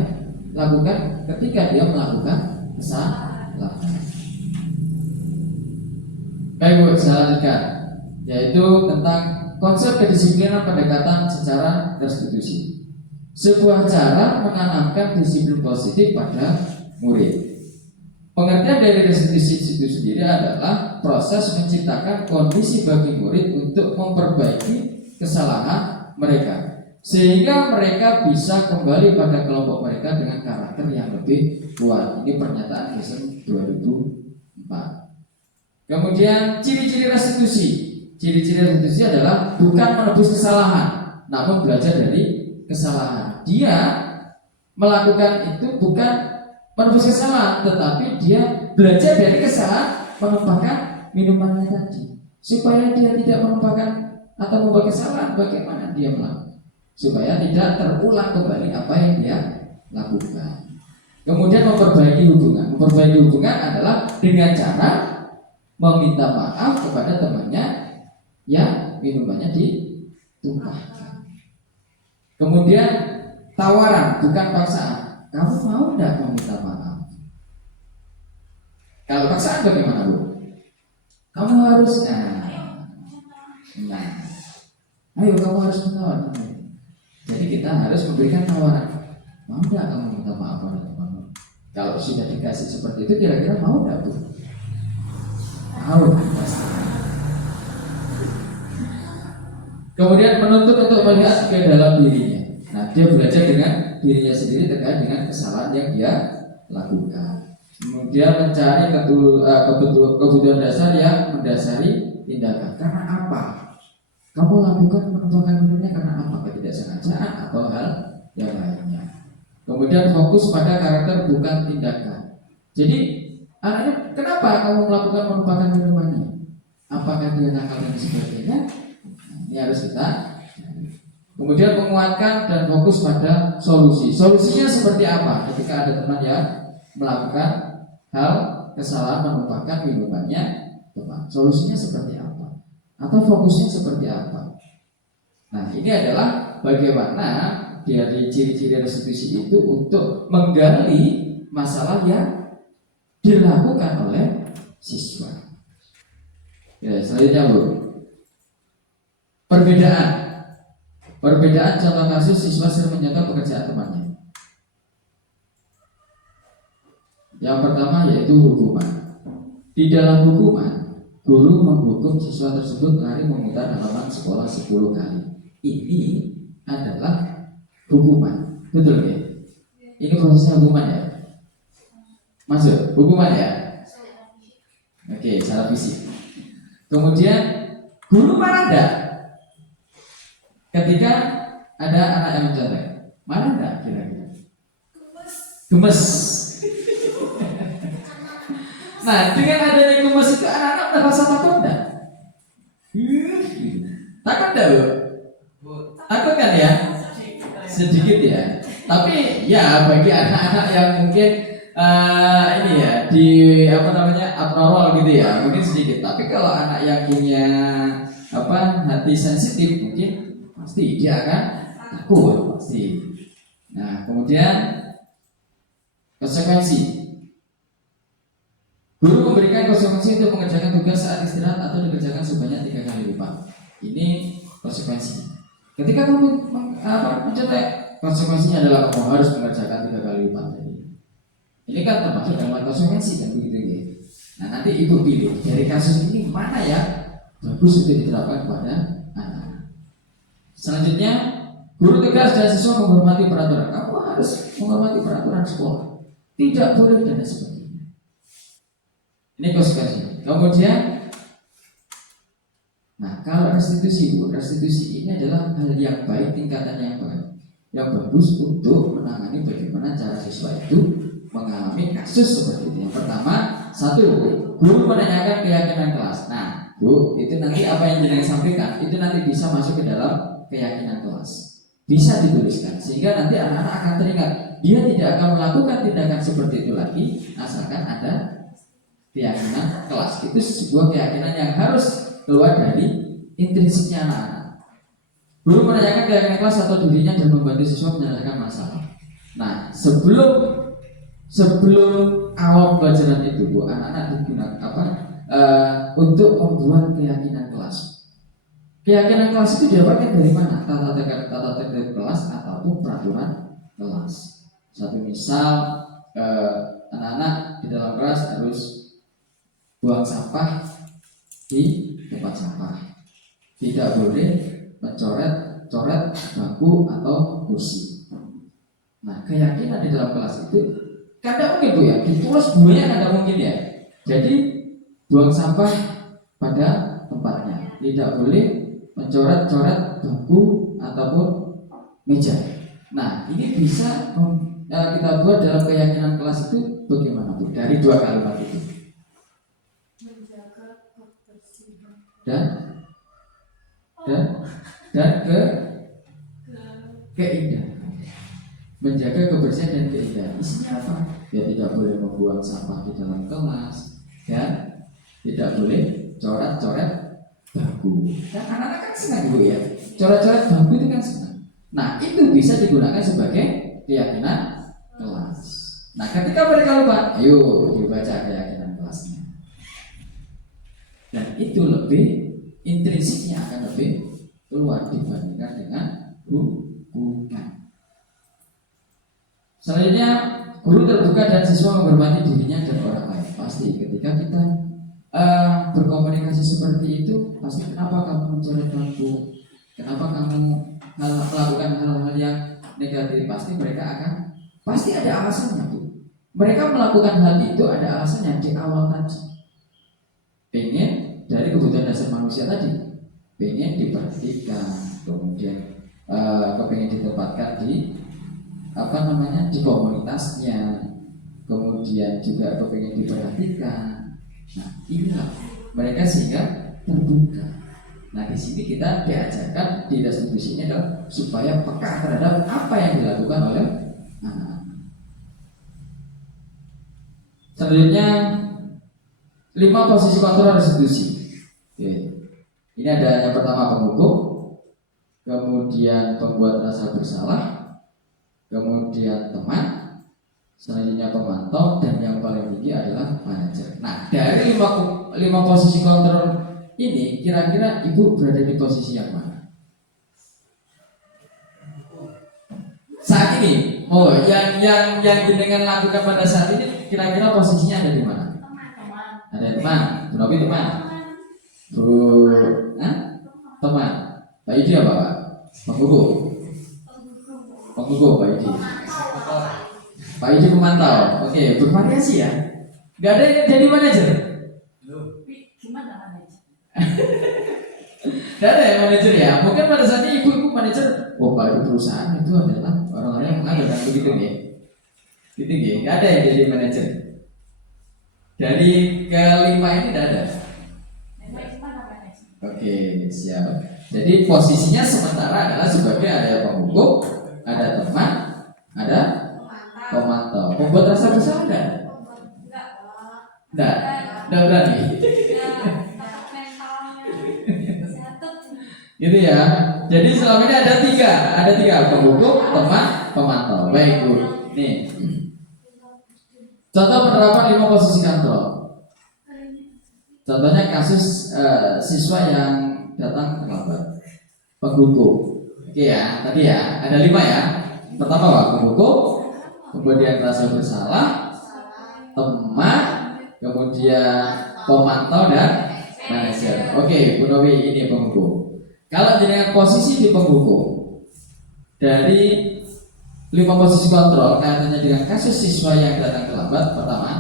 lakukan ketika dia melakukan kesalahan. Baik Bu, saya lanjutkan. Yaitu tentang konsep kedisiplinan pendekatan secara restitusi. Sebuah cara menanamkan disiplin positif pada murid. Pengertian dari restitusi itu sendiri adalah proses menciptakan kondisi bagi murid untuk memperbaiki kesalahan mereka, sehingga mereka bisa kembali pada kelompok mereka dengan karakter yang lebih kuat. Ini pernyataan Gesen 2004. Kemudian ciri-ciri restitusi. Ciri-ciri restitusi adalah bukan menebus kesalahan, namun belajar dari kesalahan. Dia melakukan itu bukan menebus kesalahan, tetapi dia belajar dari kesalahan menumpahkan minumannya tadi, supaya dia tidak menumpahkan atau membuat kesalahan. Bagaimana dia melakukan supaya tidak terulang kembali apa yang dia lakukan. Kemudian memperbaiki hubungan. Memperbaiki hubungan adalah dengan cara meminta maaf kepada temannya yang minumannya ditumpahkan. Kemudian tawaran, bukan paksaan. Kamu mau tidak meminta maaf? Kalau paksaan bagaimana Bu? Kamu harus ayo kamu harus menawar. Jadi kita harus memberikan tawaran. Mau tidak kamu minta maaf pada temanmu? Kalau sudah dikasih seperti itu, kira-kira mau tidak Bu? Mau pasti. Kemudian menuntut untuk melihat ke dalam dirinya. Nah, dia belajar dengan dirinya sendiri terkait dengan kesalahan yang dia lakukan. Kemudian mencari kebutuhan dasar yang mendasari tindakan. Karena apa? Kamu lakukan menumpahkan minumnya karena apa? Ketidaksengajaan atau hal yang lainnya. Kemudian fokus pada karakter bukan tindakan. Jadi anaknya, kenapa kamu melakukan menumpahkan minumannya? Apakah dia nakal dan sebagainya? Ini harus kita. Kemudian menguatkan dan fokus pada solusi. Solusinya seperti apa? Ketika ada teman yang melakukan hal kesalahan menumpahkan minumannya teman, solusinya seperti apa? Atau fokusnya seperti apa? Nah, ini adalah bagaimana dari ciri-ciri restitusi itu untuk menggali masalah yang dilakukan oleh siswa. Ya, selanjutnya Bu, perbedaan contoh kasus siswa sering mencontoh pekerjaan temannya. Yang pertama yaitu hukuman. Di dalam hukuman, guru menghukum siswa tersebut lari memutar halaman sekolah 10 kali. Ini adalah hukuman, betul ya? Ini prosesnya hukuman ya? Masuk, hukuman ya? Oke, secara fisik. Kemudian guru marah enggak ketika ada anak yang mencontek? Marah enggak kira-kira? Gemes. Nah, dengan adanya gemes itu anak-anak merasa takut enggak? Takut enggak, Bu? Takut kan ya? Sedikit ya. Tapi ya bagi anak-anak yang mungkin ini ya di abnormal gitu ya, mungkin sedikit. Tapi kalau anak yang punya hati sensitif, mungkin pasti dia akan takut pasti. Nah, kemudian konsekuensi. Guru memberikan konsekuensi untuk mengerjakan tugas saat istirahat atau dikerjakan sebanyak 3 kali lipat. Ini konsekuensi. Ketika kamu mencetak, konsekuensinya adalah kamu harus mengerjakan 3 kali lipat. Ini kan termasuk dalam konsekuensi kan begitu ya. Nah, nanti ibu pilih dari kasus ini mana ya bagus untuk diterapkan kepada anak. Selanjutnya, guru tegas dan siswa menghormati peraturan. Kamu harus menghormati peraturan sekolah. Tidak boleh dan sebagainya. Ini konsekuensinya. Kemudian, nah kalau restitusi ini adalah hal yang baik, tingkatannya yang baik, yang bagus untuk menangani bagaimana cara siswa itu mengalami kasus seperti ini. Yang pertama, 1, guru menanyakan keyakinan kelas. Nah, Bu, itu nanti apa yang jenengan sampaikan itu nanti bisa masuk ke dalam keyakinan kelas. Bisa dituliskan sehingga nanti anak-anak akan teringat. Dia tidak akan melakukan tindakan seperti itu lagi asalkan ada keyakinan kelas. Itu sebuah keyakinan yang harus keluar dari intrinsiknya anak-anak. Guru menanyakan keyakinan kelas atau dirinya dan membantu siswa menyelesaikan masalah. Nah, sebelum awal pelajaran itu, Bu, anak-anak digunakan untuk membuat keyakinan kelas. Keyakinan kelas itu didapatkan dari mana? Tata tertib kelas ataupun peraturan kelas. Satu misal, anak-anak di dalam kelas harus buang sampah di tempat sampah. Tidak boleh mencoret bangku atau kursi. Nah, keyakinan di dalam kelas itu kadang mungkin, Bu, ya, ditulis buahnya kadang mungkin ya. Jadi buang sampah pada tempatnya. Tidak boleh mencoret-coret bangku ataupun meja. Nah, ini bisa kita buat dalam keyakinan kelas itu bagaimana, Bu? Dari 2 kalimat itu. Menjaga kebersihan dan keindahan. Menjaga kebersihan dan keindahan. Isinya apa? Ya tidak boleh membuang sampah di dalam kelas dan tidak boleh coret-coret bangku. Nah, anak-anak kan senang, Bu, ya. Coret-coret bangku itu kan senang. Nah, itu bisa digunakan sebagai keyakinan kelas. Nah, ketika mereka lupa, ayo dibaca keyakinan kelasnya. Dan itu lebih intrinsiknya akan lebih keluar dibandingkan dengan hukuman. Selanjutnya, guru terbuka dan siswa menghormati dirinya dan orang lain. Pasti ketika kita berkomunikasi seperti itu, pasti kenapa kamu mencoret bangku, kenapa kamu melakukan hal-hal yang negatif, pasti ada alasannya Bu. Mereka melakukan hal itu ada alasannya di awal tadi. Pengen dari kebutuhan dasar manusia tadi, pengen diperhatikan, kemudian kepengen ditempatkan di di komunitasnya, kemudian juga kepengen diperhatikan. Nah, inilah mereka sehingga terbuka. Nah, di sini kita diajarkan di restitusi ini adalah supaya peka terhadap apa yang dilakukan oleh anak-anak. Selanjutnya 5 posisi kontrol restitusi. Oke. Ini ada yang pertama penghukum, kemudian pembuat rasa bersalah, kemudian teman, selanjutnya pemantau, dan yang paling tinggi adalah manajer. Nah, dari 5 posisi kontrol ini, kira-kira Ibu berada di posisi yang mana? Saat ini, yang jenengan lakukan pada saat ini, kira-kira posisinya ada di mana? Ada teman, Bu Novi teman, Bu, teman, Pak Idi apa Pak? Penghukum, Pak Idi. Pak Idi pemantau, oke, bervariasi ya. Gak ada yang jadi manajer. Gimana manajer? Gak ada yang manajer ya. Mungkin pada saat ini ibu manajer. Oh, Pak, perusahaan itu adalah orang-orang yang mengadakan begitu nih. Gitu nih. Gak ada yang jadi manajer. Dari kelima ini tidak ada. Oke, siap. Jadi posisinya sementara adalah sebagai ada penghukum, ada teman, ada pemantau. Pembuat rasa bersalah enggak? Enggak berani. Gitu ya. Jadi selama ini ada tiga penghukum, teman, pemantau. Baik Bu. Nih. Contoh penerapan 5 posisi kontrol. Contohnya kasus siswa yang datang terlambat. Penghukum. Oke ya, tadi ya ada 5 ya. Pertama Pak, penghukum, kemudian rasa bersalah, teman, kemudian pemantau dan manajer. Oke, Bu Novi ini penghukum. Kalau dengan posisi di penghukum, dari 5 posisi kontrol kaitannya dengan kasus siswa yang datang terlambat, pertama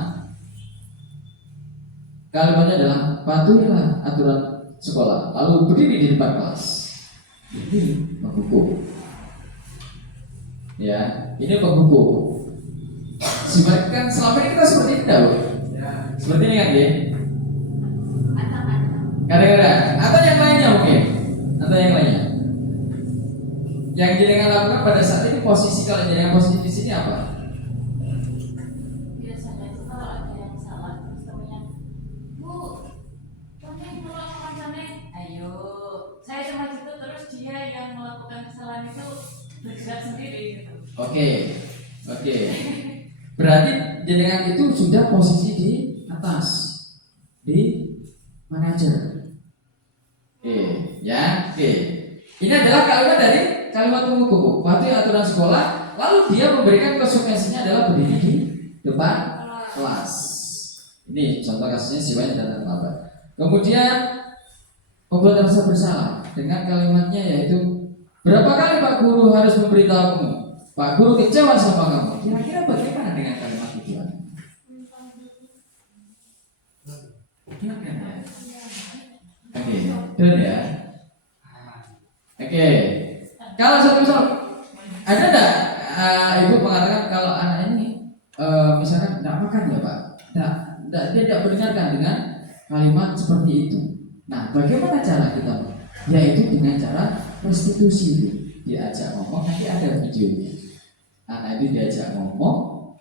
kalimatnya adalah patuhilah aturan sekolah, lalu berdiri di depan kelas. Ini penghukum. Ya, ini penghukum. Kan selama ini kita seperti ini tahu. Seperti ini kan ya? Kadang-kadang. Atau yang lainnya mungkin. Atau yang lainnya. Yang jenengan lakukan pada saat ini posisi, kalau jenengan posisi di sini apa? Biasanya itu kalau ada yang salah, terus temennya, Bu, kamu yang melakukan sana, ayo. Saya cuma gitu, terus dia yang melakukan kesalahan itu bergerak sendiri gitu. Oke. Berarti jenengan itu sudah posisi di atas, di manajer. Oke. Ini adalah kalimat dari kalimat penghukum. Patuhi aturan sekolah, lalu dia memberikan konsekuensinya adalah berdiri di depan kelas. Ini contoh kasusnya siswa yang datang terlambat. Kemudian membuat rasa bersalah dengan kalimatnya yaitu, berapa kali Pak Guru harus memberitahu kamu? Pak Guru kecewa sama kamu. Kira-kira bagaimana dengan kalimat itu? Gimana ya? Oke, dan ya. Oke. Kalau satu misal ada enggak ibu mengatakan kalau anak ini misalkan tidak makan ya Pak, dia tidak mendengarkan dengan kalimat seperti itu. Nah, bagaimana cara kita? Yaitu dengan cara restitusi itu. Diajak ngomong, nanti ada videonya. Anak itu diajak ngomong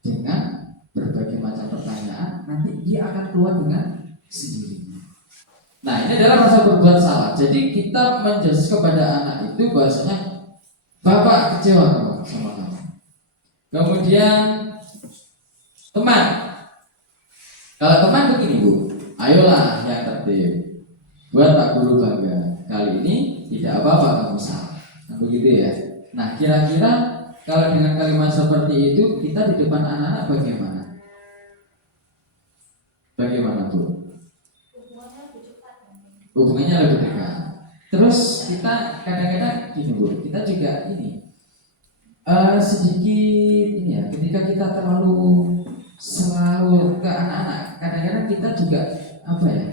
dengan berbagai macam pertanyaan, nanti dia akan keluar dengan sendiri. Nah, ini adalah rasa berbuat salah. Jadi kita menjelaskan kepada anak itu bahasanya, Bapak kecewa sama kamu. Kemudian teman, kalau teman begini Bu, ayolah yang tertib, buat Pak Guru bangga. Kali ini tidak apa-apa kamu salah. Nah, begitu ya. Nah, kira-kira kalau dengan kalimat seperti itu kita di depan anak-anak bagaimana? Bagaimana Bu? Hubungannya lebih dekat. Terus kita kadang-kadang gini Bu, kita juga ini sedikit ini ya, ketika kita selalu ke anak-anak, kadang-kadang kita juga apa ya,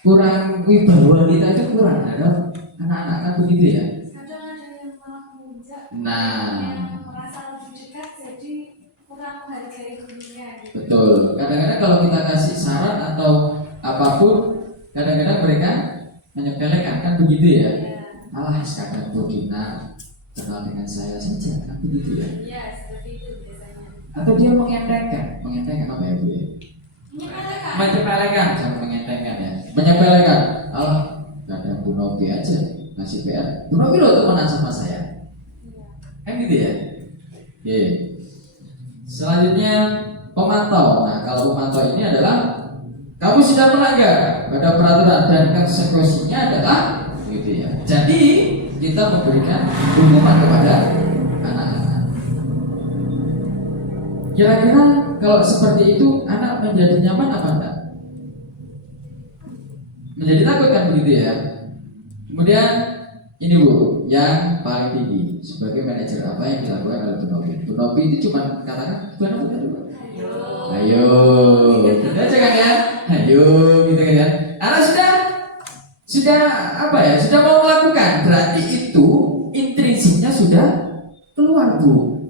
kurang wibawa kita itu kurang terhadap anak-anak, kan begitu ya. Kadang ada yang malah memuja, Nah, yang merasa lebih dekat, jadi kurang menghargai gurunya. betul. Kadang-kadang kalau kita kasih saran atau apapun, kadang-kadang mereka menyepelekan, kan begitu ya. Alah, sekarang Bodina kenal dengan saya saja, kan begitu ya. Iya, seperti itu biasanya. Atau dia mengetengkan apa ya Bu ya? Menyepelekan. Menyepelekan, jangan mengetengkan ya. Menyepelekan. Allah, gak ada Bu Novi aja ngasih PR. Bu Novi loh temenan sama saya. Iya. Kan gitu ya. Oke. Selanjutnya pemantau. Nah, kalau pemantau ini adalah kamu sudah melanggar pada peraturan dan konsekuensinya adalah gitu ya. Jadi kita memberikan hukuman kepada anak-anak. Kira-kira kalau seperti itu anak menjadi nyaman apa enggak? Menjadi takut kan begitu ya. Kemudian ini Bu, yang paling tinggi sebagai manajer apa yang dilakukan oleh Bu Novi? Bu Novi itu cuma katakan gimana Bu? Ayo, gitu aja kan ya. Ayo, gitu kan ya. Anak sudah apa ya? Sudah mau melakukan, berarti itu intrinsiknya sudah keluar Bu.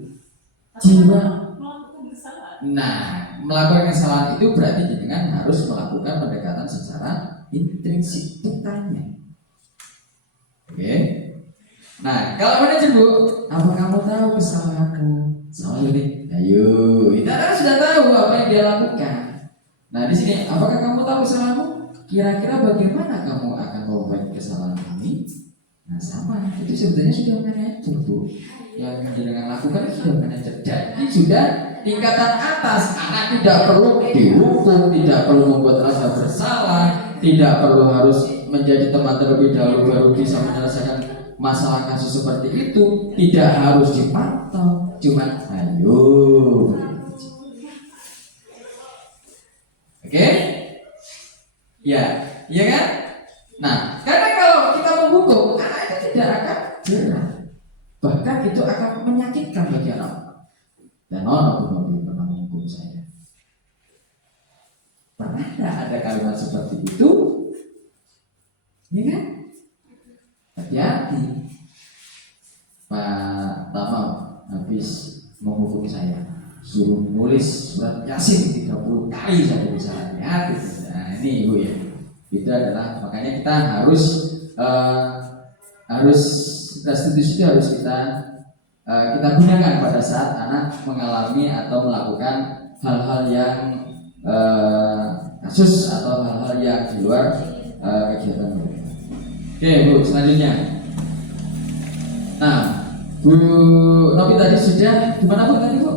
Jiwa. Melakukan kesalahan. Nah, melakukan kesalahan itu berarti dengan harus melakukan pendekatan secara intrinsik, bertanya. Oke. Nah, kalau manajer Bu, apa kamu tahu kesalahanmu? Sama ini. Ayo, kita kan sudah tahu apa yang dia lakukan. Nah, di sini, apakah kamu tahu kesalahanmu? Kira-kira bagaimana kamu akan memperbaiki kesalahan ini? Nah, sama. Itu sebetulnya sudah manajer Bu. Yang dengan lakukan itu sudah manajer. Jadi sudah tingkatan atas. Anak tidak perlu dihukum, tidak perlu membuat rasa bersalah, tidak perlu harus menjadi teman terlebih dahulu baru bisa menyelesaikan masalah kasus seperti itu. Tidak harus dipantau, cuman ayo. Oke? Ya, iya kan? Nah, karena kalau kita menghukum, anak itu tidak akan jerah. Bahkan itu akan menyakitkan bagi anak. Dan orang pun pernah menghukum saya. Pernah ada kalimat seperti itu? Iya kan? Hati-hati. Pak Tamam habis menghukum saya, suruh nulis surat Yasin 30 kali saya bisa hati-hati. Nah ini Ibu ya. Itu adalah makanya kita harus restitusi itu harus kita gunakan pada saat anak mengalami atau melakukan hal-hal yang kasus atau hal-hal yang di luar kegiatan mereka. Oke Bu, selanjutnya. Nah, Bu Novi tadi sudah gimana Bu tadi Bu?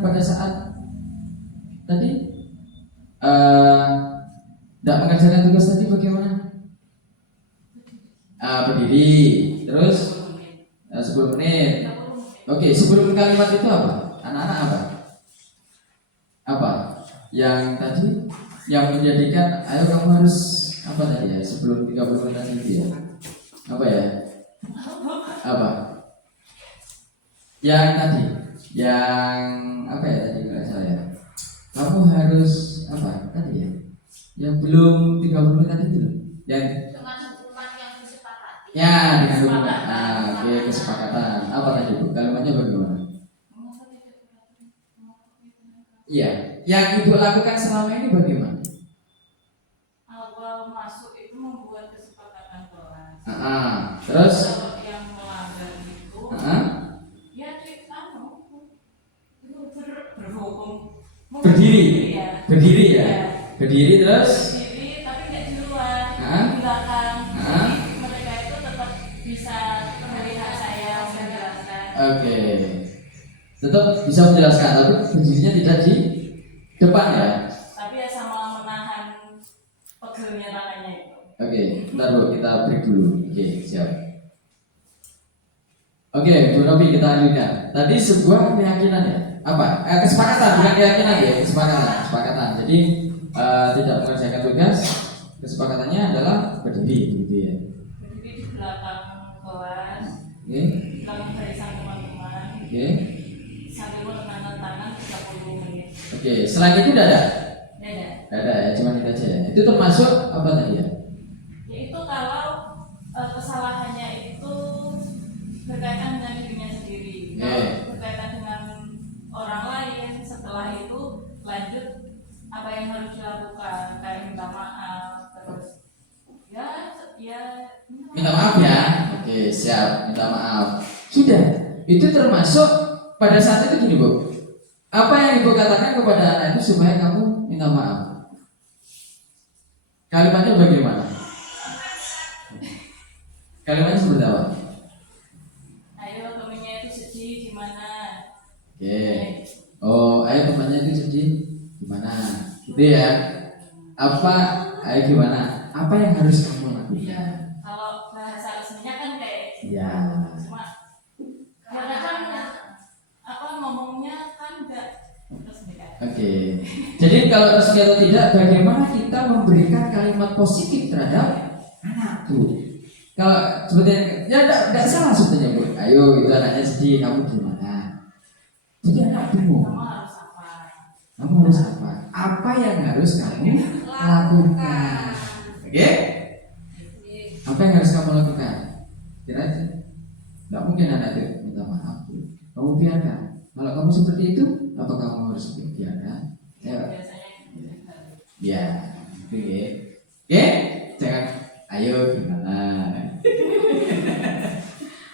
Pada saat tadi tidak mengerjakan tugas tadi bagaimana? Berdiri, terus 10 menit. Oke, sebelum kalimat itu apa? Anak-anak apa? Apa? Yang tadi yang menjadikan ayo kamu harus apa tadi ya? Sebelum 30 menit tadi ya. Apa ya? Apa? Yang tadi, yang apa ya tadi nggak salah ya? Kamu harus apa tadi ya? Yang belum 30 menit tadi itu loh. Yang Dengan hukuman yang disepakati. ya dengan hukuman. Oke, kesepakatan. Apa tadi Bu? Kalimatnya bagaimana? Iya, yang Ibu lakukan selama ini bagaimana? Awal masuk itu membuat kesepakatan kelas. Terus? Kalau yang melanggar itu, ya berhukum. Berdiri. Ya. Berdiri ya? Ya. Berdiri terus? Berdiri tapi tidak di luar, Hah? di belakang. Hah? Jadi mereka itu tetap bisa melihat saya menjelaskan. Oke. Tetap bisa menjelaskan, tapi berdirinya tidak di depan ya? Tapi ya sama menahan pegelnya tangannya itu. Oke, bentar Bu, kita break dulu. Oke, siap. Oke, Bu Novi kita lanjutkan. Tadi sebuah keyakinan ya? Apa? Kesepakatan, bukan keyakinan ya? Kesepakatan. Jadi tidak mengerjakan tugas, kesepakatannya adalah berdiri, gitu ya? Berdiri di belakang kelas. Oke. barisan teman-teman Oke. sambil menenangkan tangan 30 menit. Oke, selain itu udah ada? Beda. Nggak ada ya, cuma itu aja ya. Itu termasuk apa tadi ya? Yaitu kalau kesalahannya itu berkaitan dengan dirinya sendiri, kalau berkaitan dengan orang lain, setelah itu lanjut apa yang harus dilakukan, kayak minta maaf, terus ya Minta maaf ya. Oke, siap. Minta maaf. Sudah. Itu termasuk pada saat itu gini, Bu. Apa yang Ibu katakan kepada anak itu supaya kamu minta maaf? Kalimatnya bagaimana? Kalimatnya seperti apa? ayo temennya itu sedih gimana. Oke. Oh, ayo temannya itu sedih gimana? Gitu ya. Apa? Ayo gimana? Apa yang harus kamu lakukan? Kalau bahasa resminya kan kayak Ya. cuma karena kan apa ngomongnya kan enggak resmi kan. Oke. Jadi kalau resmi atau tidak, bagaimana kita memberikan kalimat positif terhadap anak tuh? Kalau sebetulnya ya enggak salah sebetulnya, Bu. Ayo itu anaknya sedih, kamu gimana? Jadi anak bingung. Kamu harus apa? Kamu harus apa? Apa yang harus kamu lakukan? Oke? Apa yang harus kamu lakukan? Kira aja. Nggak mungkin anak itu minta maaf. Kamu biarkan. Kalau kamu seperti itu, apa kamu harus biarkan? Ya, Biasanya ya. Oke. Oke? Jangan. Ayo gimana?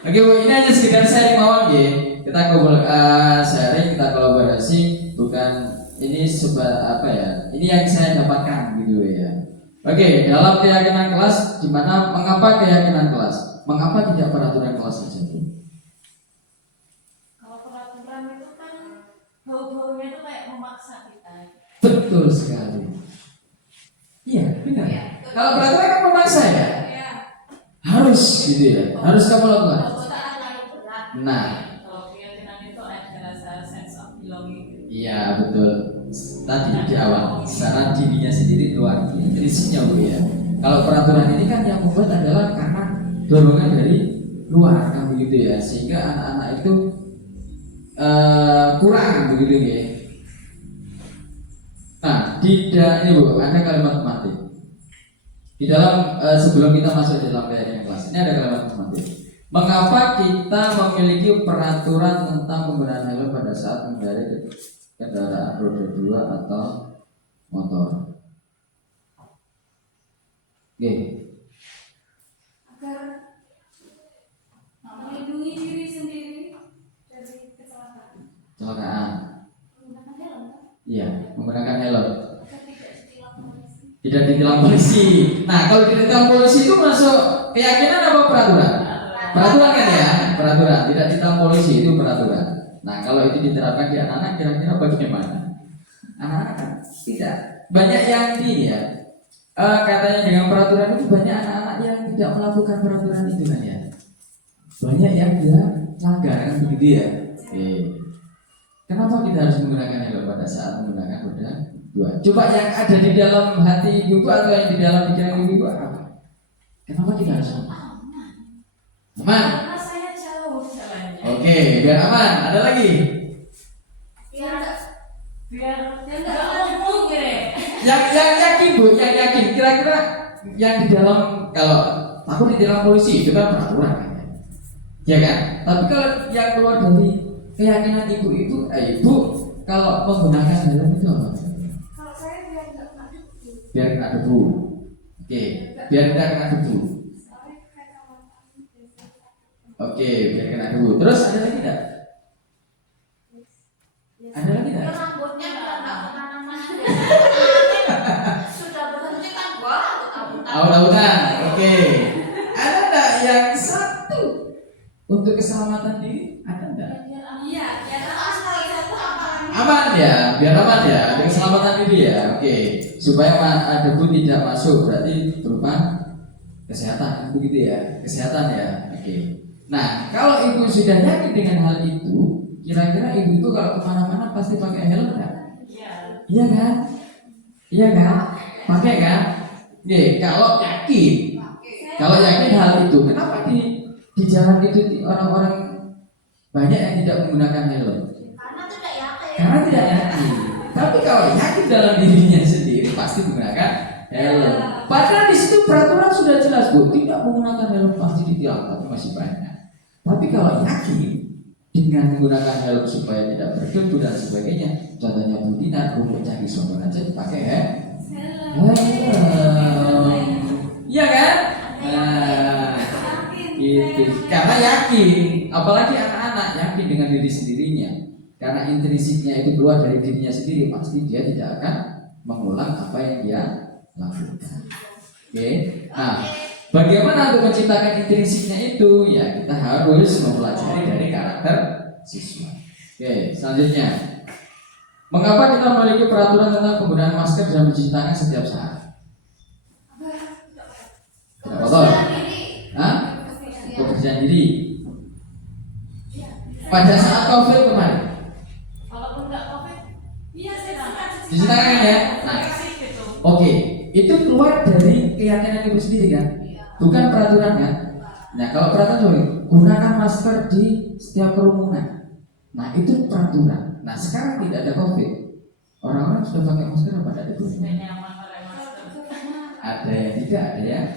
Oke, Bu, ini aja sekedar sharing mawon ya. Kita sharing, kita kolaborasi, bukan ini apa ya? Ini yang saya dapatkan gitu ya. Oke, dalam keyakinan kelas, di mana mengapa keyakinan kelas? Mengapa tidak peraturan kelas saja, Bu? kalau peraturan itu kan bau-baunya itu kayak memaksa kita. Betul sekali. Iya, benar. Kalau peraturan kan memaksa ya, harus gitu ya, harus kamu lakukan. Nah, Kalau keyakinan itu ada rasa sense of belonging. iya betul. Tadi di awal, secara dirinya sendiri keluar isinya, Bu ya. Kalau peraturan ini kan yang membuat adalah karena dorongan dari luar kan begitu ya, sehingga anak-anak itu kurang begitu ya. Nah, ini Bu, ada kalimat pemantik. Di dalam sebelum kita masuk dalam keyakinan kelas, ini ada kalimat pemantik. Mengapa kita memiliki peraturan tentang penggunaan helm pada saat mengendarai kendaraan roda 2 atau motor? Oke. Agar melindungi diri sendiri dari kecelakaan. Kecelakaan. Menggunakan helm kan? Iya, menggunakan helm. Agar tidak ditilang polisi. Tidak ditilang polisi. Nah, kalau ditilang polisi itu masuk keyakinan apa peraturan? Peraturan kan ya? Peraturan. Tidak ditilang polisi itu peraturan. Nah, kalau itu diterapkan di anak-anak, kira-kira bagaimana? Anak-anak kan tidak. Banyak yang ini ya. Katanya dengan peraturan itu banyak anak-anak yang tidak melakukan peraturan itu kan ya. Banyak yang dia langgar kan begitu ya. Oke. Kenapa kita harus menggunakan helm pada saat menggunakan roda 2? Coba yang ada di dalam hati ibu atau yang di dalam pikiran ibu apa? Kenapa kita harus aman? Karena saya jauh jalannya. Oke, biar aman. Ada lagi? Biar nggak ngomong deh. Yang yakin Bu, yang yakin. Kira-kira yang di dalam, kalau takut ditilang polisi itu kan peraturan kan? Ya kan? Tapi kalau yang keluar dari keyakinan ibu itu, ibu kalau menggunakan helm itu apa? Kalau saya biar nggak kena debu. Biar kena debu. Oke, biar tidak kena debu. Soalnya kacamata biasanya. Oke, biar kena debu. Terus ada lagi tidak? Ada lagi tidak? Rambutnya biar nggak kemana-mana. Sudah berhenti kan gua rambut-rambut. Autan. Oke. Ada enggak yang satu untuk keselamatan diri? Ada enggak? Iya, ya Asal itu apa? Aman ya, biar aman ya, untuk keselamatan diri ya. Oke. Supaya debu tidak masuk, berarti berupa kesehatan, begitu ya. Kesehatan ya. Oke. Nah, kalau ibu sudah yakin dengan hal itu, kira-kira ibu itu kalau kemana-mana pasti pakai helm enggak? Iya. Iya kan? Iya kan? Pakai kan? Oke, kalau yakin hal itu, kenapa di jalan itu orang-orang Banyak yang tidak menggunakan helm Karena tidak yakin. karena tidak yakin. Tapi kalau yakin dalam dirinya sendiri pasti menggunakan helm. Padahal di situ peraturan sudah jelas, Bu, tidak menggunakan helm pasti ditilang, tapi masih banyak. Tapi kalau yakin dengan menggunakan helm supaya tidak berdebu dan sebagainya, contohnya Bu Dina, Bu cari sombong aja dipakai helm. Iya kan? Nah, itu karena yakin, apalagi anak-anak yakin dengan diri sendirinya, karena intrinsiknya itu keluar dari dirinya sendiri, pasti dia tidak akan mengulang apa yang dia lakukan. Oke, nah bagaimana untuk menciptakan intrinsiknya itu? Ya kita harus mempelajari dari karakter siswa. Oke, selanjutnya, mengapa kita memiliki peraturan tentang penggunaan masker dan mencuci tangan setiap saat? Tidak kotor? Hah? Kebersihan diri. Pada saat COVID kemarin, Walaupun nggak COVID, Iya, saya cuci tangan ya. Nah, gitu. oke, itu keluar dari keyakinan ibu sendiri kan, bukan peraturan kan. Nah, kalau peraturan gunakan masker di setiap kerumunan. Nah, itu peraturan. Nah, sekarang tidak ada COVID, orang-orang sudah pakai masker apa tidak ada Nggak kerumunan? nyaman pakai masker. Ada yang tidak, ada yang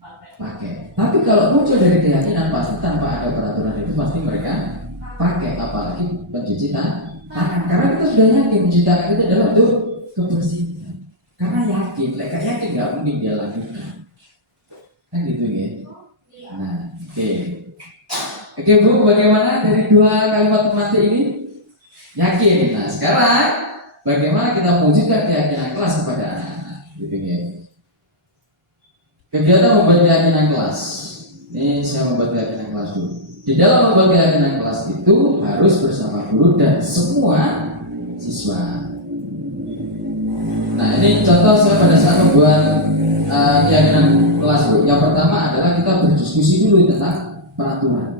Pakai. pakai. Tapi kalau muncul dari keyakinan pasti tanpa ada peraturan itu pasti mereka pakai, apalagi mencuci tangan. Karena kita sudah yakin mencuci tangan itu adalah untuk kebersihan. Karena yakin, mereka yakin nggak mungkin dia lakukan. Kan gitu ya. Nah, oke. Oke Bu, bagaimana dari dua kalimat pemantik ini? Yakin. Nah, sekarang bagaimana kita mewujudkan keyakinan kelas kepada anak-anak? Gitu ya. Kegiatan membuat keyakinan kelas. Ini saya membuat keyakinan kelas dulu. Di dalam membuat keyakinan kelas itu harus bersama guru dan semua siswa. Nah, ini contoh saya pada saat membuat keyakinan kelas, Bu. Yang pertama adalah kita berdiskusi dulu tentang peraturan.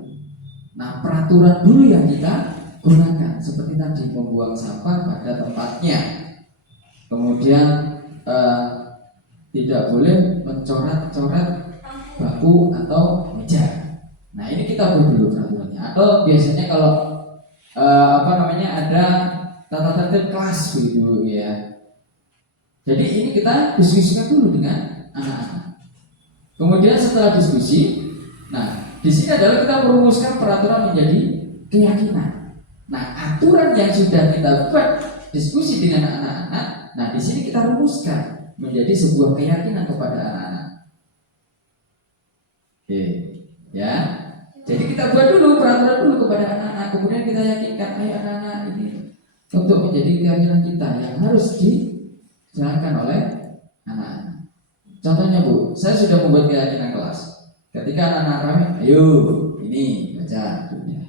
Nah, peraturan dulu yang kita gunakan, seperti tadi membuang sampah pada tempatnya. Kemudian tidak boleh mencoret-coret baku atau meja. Nah, ini kita buat dulu peraturannya. Atau biasanya kalau ada tata tertib kelas begitu ya. Jadi ini kita diskusikan dulu dengan anak-anak. Kemudian setelah diskusi, nah di sini adalah kita merumuskan peraturan menjadi keyakinan. Nah, aturan yang sudah kita buat diskusi dengan anak-anak, nah di sini kita rumuskan menjadi sebuah keyakinan kepada anak-anak. Oke, ya. Jadi kita buat dulu peraturan dulu kepada anak-anak, kemudian kita yakinkan, ayo anak-anak ini untuk menjadi keyakinan kita yang harus dijalankan oleh anak-anak. Contohnya Bu, saya sudah membuat keyakinan kelas. Ketika anak-anak kami, ayo ini baca, sudah.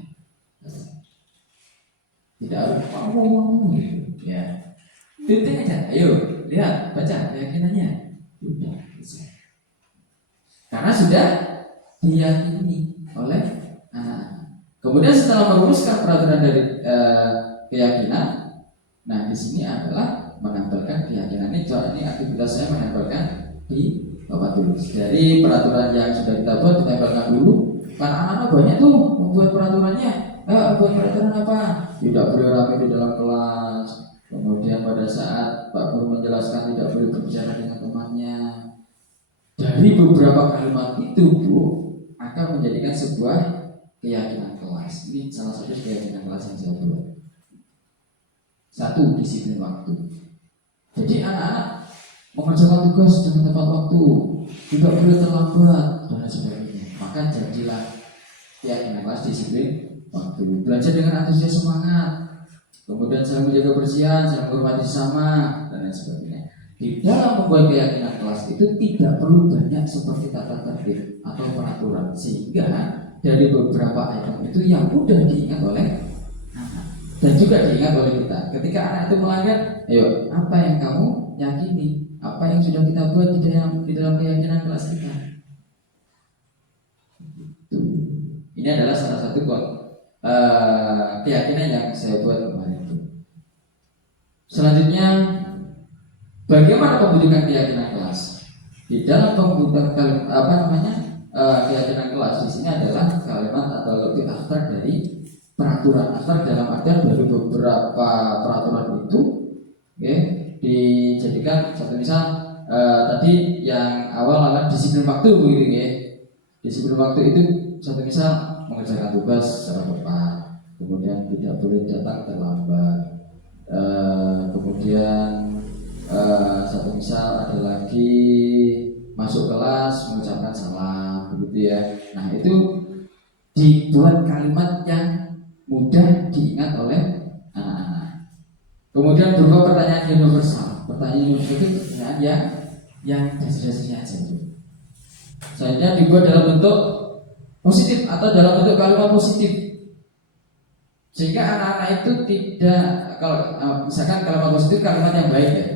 Tidak harus ngomong gitu, ya. Titik aja, ayo lihat baca keyakinannya, sudah. Karena sudah diyakini oleh anak-anak. Kemudian setelah merumuskan peraturan dari keyakinan, nah di sini adalah menampilkan keyakinan ini. Ini aktivitas saya menempelkan di papan tulis. Dari peraturan yang sudah kita buat ditempelkan dulu. Karena anak-anak banyak tuh membuat peraturannya. Buat peraturan apa? Tidak boleh ramai di dalam kelas. Kemudian pada saat Pak Guru menjelaskan tidak boleh berbicara dengan temannya. Dari beberapa kalimat itu, Bu, akan menjadikan sebuah keyakinan kelas. Ini salah satu keyakinan kelas yang saya buat. Satu, disiplin waktu. Jadi anak-anak mengerjakan tugas dengan tepat waktu, tidak boleh terlambat dan sebagainya. Maka jadilah keyakinan kelas disiplin waktu. Belajar dengan antusias semangat. Kemudian saling menjaga kebersihan, saling menghormati sesama dan lain sebagainya. Di dalam membuat keyakinan kelas itu tidak perlu banyak seperti tata tertib atau peraturan, sehingga dari beberapa item itu yang mudah diingat oleh anak dan juga diingat oleh kita. Ketika anak itu melanggar, ayo apa yang kamu yakini, apa yang sudah kita buat di dalam keyakinan kelas kita. Ini adalah salah satu keyakinan yang saya buat kemarin itu. Selanjutnya, bagaimana pembentukan keyakinan kelas? Di dalam pembentukan keyakinan kelas di sini adalah kalimat atau lebih abstrak dari peraturan akar dalam artian bagi beberapa peraturan itu oke, dijadikan satu misal tadi yang awal adalah disiplin waktu gitu ya. Disiplin waktu itu satu misal mengerjakan tugas secara tepat, kemudian tidak boleh datang terlambat. Kemudian satu misal ada lagi masuk kelas mengucapkan salam begitu ya. Nah itu dibuat kalimat yang mudah diingat oleh anak-anak. Kemudian berupa pertanyaan universal. Pertanyaan universal itu pertanyaan yang dasar-dasarnya aja itu. Selanjutnya dibuat dalam bentuk positif atau dalam bentuk kalimat positif, sehingga anak-anak itu tidak, kalau misalkan kalimat positif kalimat yang baik ya.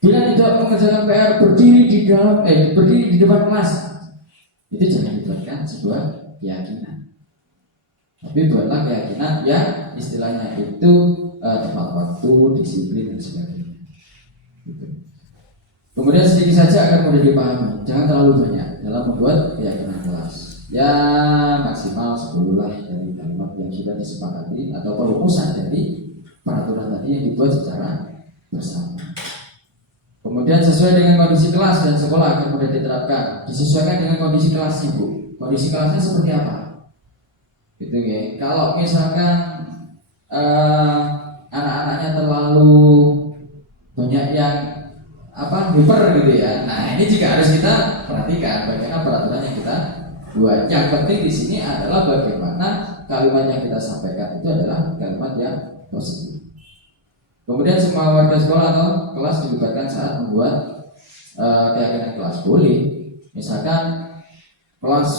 Bila tidak mengerjakan PR berdiri di depan kelas, itu jangan dibuatkan sebuah keyakinan, tapi buatlah keyakinan yang istilahnya itu tepat waktu, disiplin dan sebagainya. Gitu. Kemudian sedikit saja akan mudah dipahami, jangan terlalu banyak dalam membuat keyakinan kelas. Ya maksimal 10 lah dari kalimat yang sudah disepakati atau perumusan dari peraturan tadi yang dibuat secara bersama. Kemudian sesuai dengan kondisi kelas dan sekolah akan mudah diterapkan. Disesuaikan dengan kondisi kelasnya Bu. Kondisi kelasnya seperti apa? Gitu ya. Kalau misalkan anak-anaknya terlalu banyak yang hyper gitu ya. Nah ini juga harus kita perhatikan bagaimana peraturan yang kita buat. Yang penting di sini adalah bagaimana kalimat yang kita sampaikan itu adalah kalimat yang positif. Kemudian semua warga sekolah atau kelas dilibatkan saat membuat keyakinan kelas. Boleh, misalkan kelas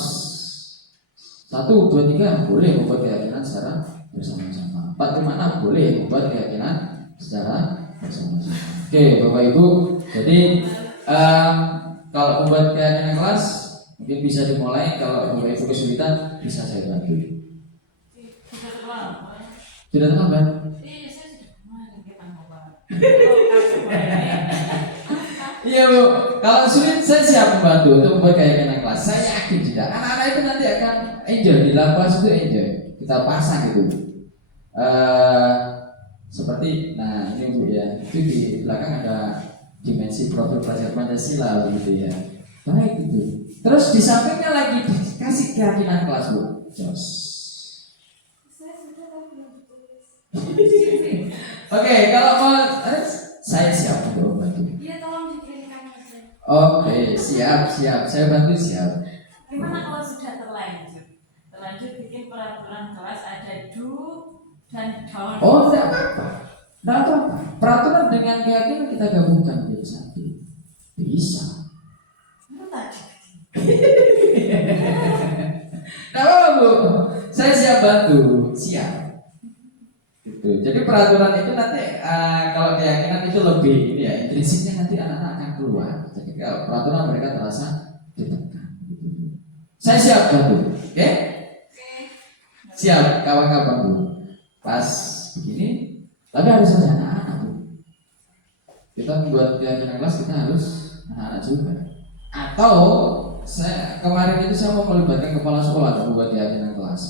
1, 2, 3 boleh membuat keyakinan secara bersama-sama. 4, 5, 6 boleh membuat keyakinan secara bersama-sama. Oke, Bapak Ibu, jadi kalau membuat keyakinan kelas mungkin bisa dimulai. Kalau Bapak Ibu kesulitan bisa saya bantu. Sudah terlambat? Iya Bu, kalau sulit saya siap membantu untuk membuat keyakinan kelas. Saya yakin tidak. Anak-anak itu nanti akan enjoy di dalam kelas itu enjoy. Kita pasang itu. Seperti, nah ini Bu ya, itu di belakang ada dimensi profil pelajar Pancasila begitu ya. Baik itu. Terus di sampingnya lagi dikasih keyakinan kelas Bu. Jos. Saya sudah belum tulis. Oke, kalau mau saya siap untuk membantu. Iya, tolong dikirimkan saja. Oke, siap. Saya bantu siap. Gimana kalau sudah terlanjut bikin peraturan kelas ada do dan don't? Oh, tidak apa-apa. Peraturan dengan keyakinan kita gabungkan menjadi satu. Bisa. Itu tadi. Tidak apa-apa Bu. Saya siap bantu. Siap. Gitu. Jadi peraturan itu nanti kalau keyakinan itu lebih ini ya, intrinsiknya nanti anak-anak akan keluar. Jadi kalau peraturan mereka terasa ditekan. Gitu. Saya siap bantu. Oke? Siap kawan-kawan Bu. Pas begini, tapi harus ada anak-anak Bu. Kita membuat keyakinan kelas kita harus anak-anak juga. Atau kemarin itu saya mau melibatkan kepala sekolah untuk membuat keyakinan kelas.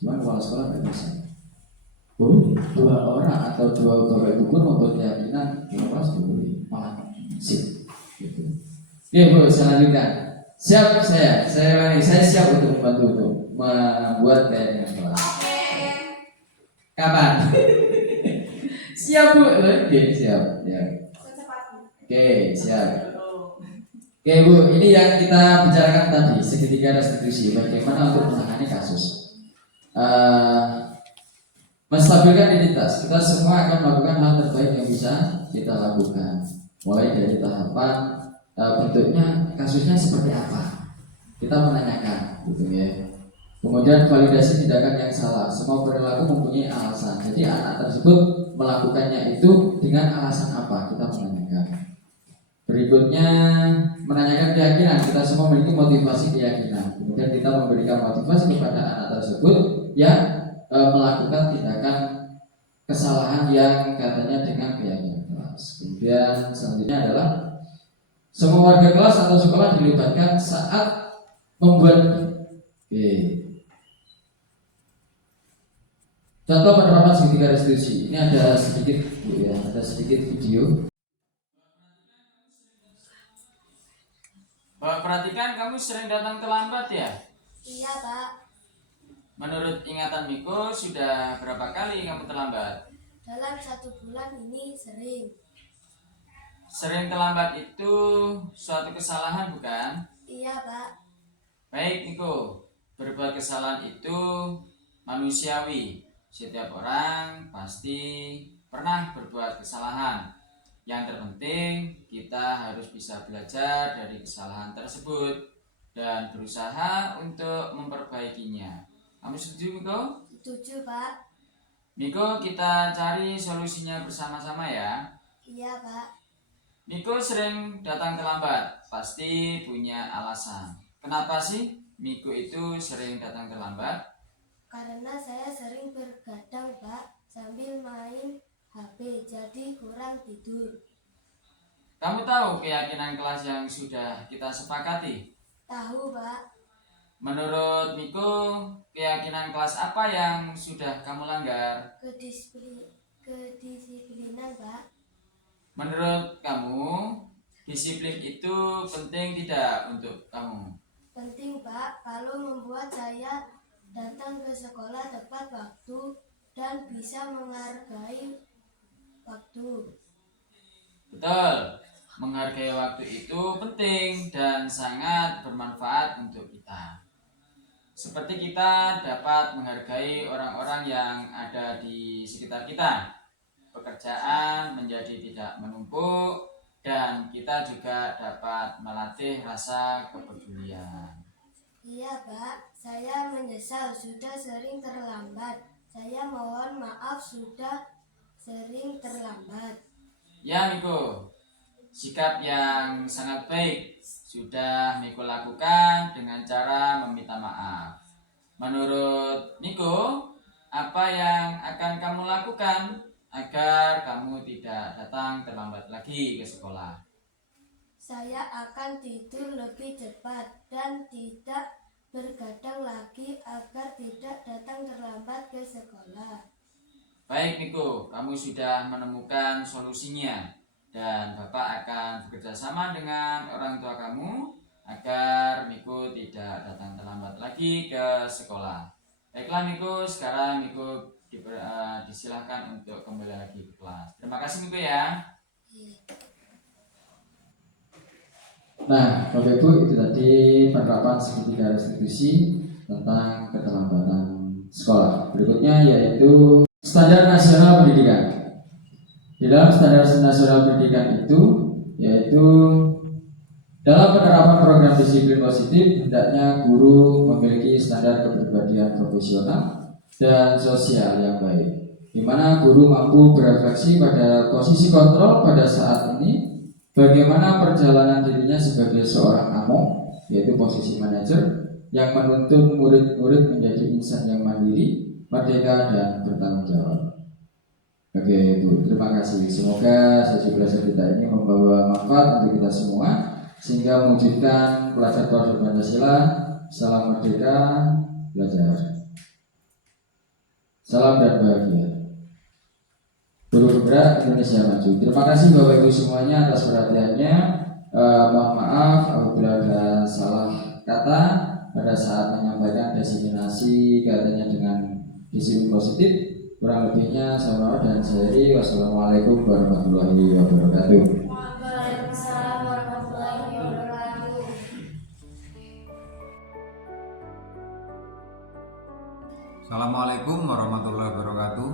Cuma kepala sekolah tidak bisa. Boleh 2 orang atau 2 bapak ibu guru membuat keyakinan di kelas boleh, malah sip. Gitu. Oke Bu, saya lanjutkan. Siap saya siap untuk membantu untuk membuat keyakinan kelas. Kapan? Siap Bu. Oke siap. Ya. Secepatnya. Oke siap. Oke Bu, ini yang kita bicarakan tadi segitiga restitusi. Bagaimana untuk menangani kasus. Menstabilkan identitas, kita semua akan melakukan hal terbaik yang bisa kita lakukan. Mulai dari tahapan bentuknya, kasusnya seperti apa, kita menanyakan, gitu ya. Kemudian validasi tindakan yang salah. Semua perilaku mempunyai alasan. Jadi anak tersebut melakukannya itu dengan alasan apa, kita menanyakan. Berikutnya menanyakan keyakinan. Kita semua memiliki motivasi keyakinan. Kemudian kita memberikan motivasi kepada anak tersebut yang melakukan tindakan kesalahan yang katanya dengan keyakinan kelas. Kemudian selanjutnya adalah semua warga kelas atau sekolah dilibatkan saat membuat Contoh penerapan segitiga restitusi. Ini ada sedikit Bu, ya, ada sedikit video. Bahwa perhatikan kamu sering datang terlambat ya? Iya, Pak. Menurut ingatan Miko, sudah berapa kali kamu terlambat? Dalam 1 bulan ini sering. Sering terlambat itu suatu kesalahan bukan? Iya, Pak. Baik Miko, berbuat kesalahan itu manusiawi. Setiap orang pasti pernah berbuat kesalahan. Yang terpenting kita harus bisa belajar dari kesalahan tersebut dan berusaha untuk memperbaikinya. Kamu setuju Miko? Setuju, Pak. Miko, kita cari solusinya bersama-sama ya. Iya, Pak. Miko sering datang terlambat, pasti punya alasan. Kenapa sih Miko itu sering datang terlambat? Karena saya sering bergadang, Pak, sambil main HP, jadi kurang tidur. Kamu tahu keyakinan kelas yang sudah kita sepakati? Tahu, Pak. Menurut Miko, keyakinan kelas apa yang sudah kamu langgar? Kedisiplinan, Pak. Menurut kamu, disiplin itu penting tidak untuk kamu? Penting, Pak, kalau membuat saya datang ke sekolah tepat waktu dan bisa menghargai waktu. Betul, menghargai waktu itu penting dan sangat bermanfaat untuk kita. Seperti kita dapat menghargai orang-orang yang ada di sekitar kita. Pekerjaan menjadi tidak menumpuk dan kita juga dapat melatih rasa kepedulian. Iya, Pak, saya menyesal sudah sering terlambat. Saya mohon maaf sudah sering terlambat. Ya Miko, sikap yang sangat baik sudah Miko lakukan dengan cara meminta maaf. Menurut Miko, apa yang akan kamu lakukan agar kamu tidak datang terlambat lagi ke sekolah? Saya akan tidur lebih cepat dan tidak bergadang lagi agar tidak datang terlambat ke sekolah. Baik Miko, kamu sudah menemukan solusinya dan Bapak akan bekerja sama dengan orang tua kamu agar Miko tidak datang terlambat lagi ke sekolah. Baiklah Miko, sekarang Miko disilahkan untuk kembali lagi ke kelas. Terima kasih Miko ya. Nah, Bapak Ibu, itu tadi penerapan segitiga restitusi tentang keterlambatan sekolah. Berikutnya yaitu standar nasional pendidikan. Di dalam standar nasional pendidikan itu yaitu dalam penerapan program disiplin positif, hendaknya guru memiliki standar kepribadian profesional dan sosial yang baik, di mana guru mampu berefleksi pada posisi kontrol pada saat ini, bagaimana perjalanan dirinya sebagai seorang among, yaitu posisi manajer, yang menuntun murid-murid menjadi insan yang mandiri, merdeka, dan bertanggung jawab. Oke Bu, terima kasih. Semoga sesi belajar kita ini membawa manfaat untuk kita semua, sehingga mewujudkan pelajar Pancasila. Salam merdeka, belajar. Salam dan bahagia. Guru Gebrak Indonesia Maju. Terima kasih Bapak Ibu semuanya atas perhatiannya. Mohon maaf apabila ada salah kata pada saat menyampaikan desiminasi katanya dengan disiplin positif. Kurang lebihnya saya mohon dan saya akhiri. Wassalamualaikum warahmatullahi wabarakatuh. Waalaikumsalam warahmatullahi wabarakatuh. Assalamualaikum warahmatullahi wabarakatuh.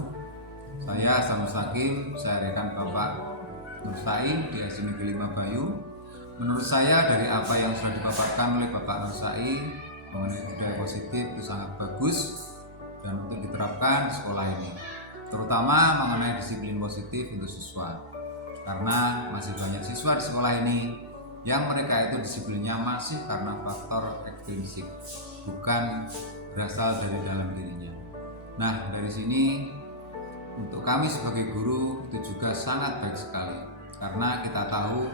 Saya Hasan Sakim, saya rekan Bapak Nur Said di SD Negeri 5 Bayu. Menurut saya dari apa yang sudah dipaparkan oleh Bapak Nur Said mengenai budaya positif itu sangat bagus dan untuk diterapkan di sekolah ini, terutama mengenai disiplin positif untuk siswa, karena masih banyak siswa di sekolah ini yang mereka itu disiplinnya masih karena faktor ekstrinsik, bukan berasal dari dalam dirinya. Nah, dari sini untuk kami sebagai guru itu juga sangat baik sekali, karena kita tahu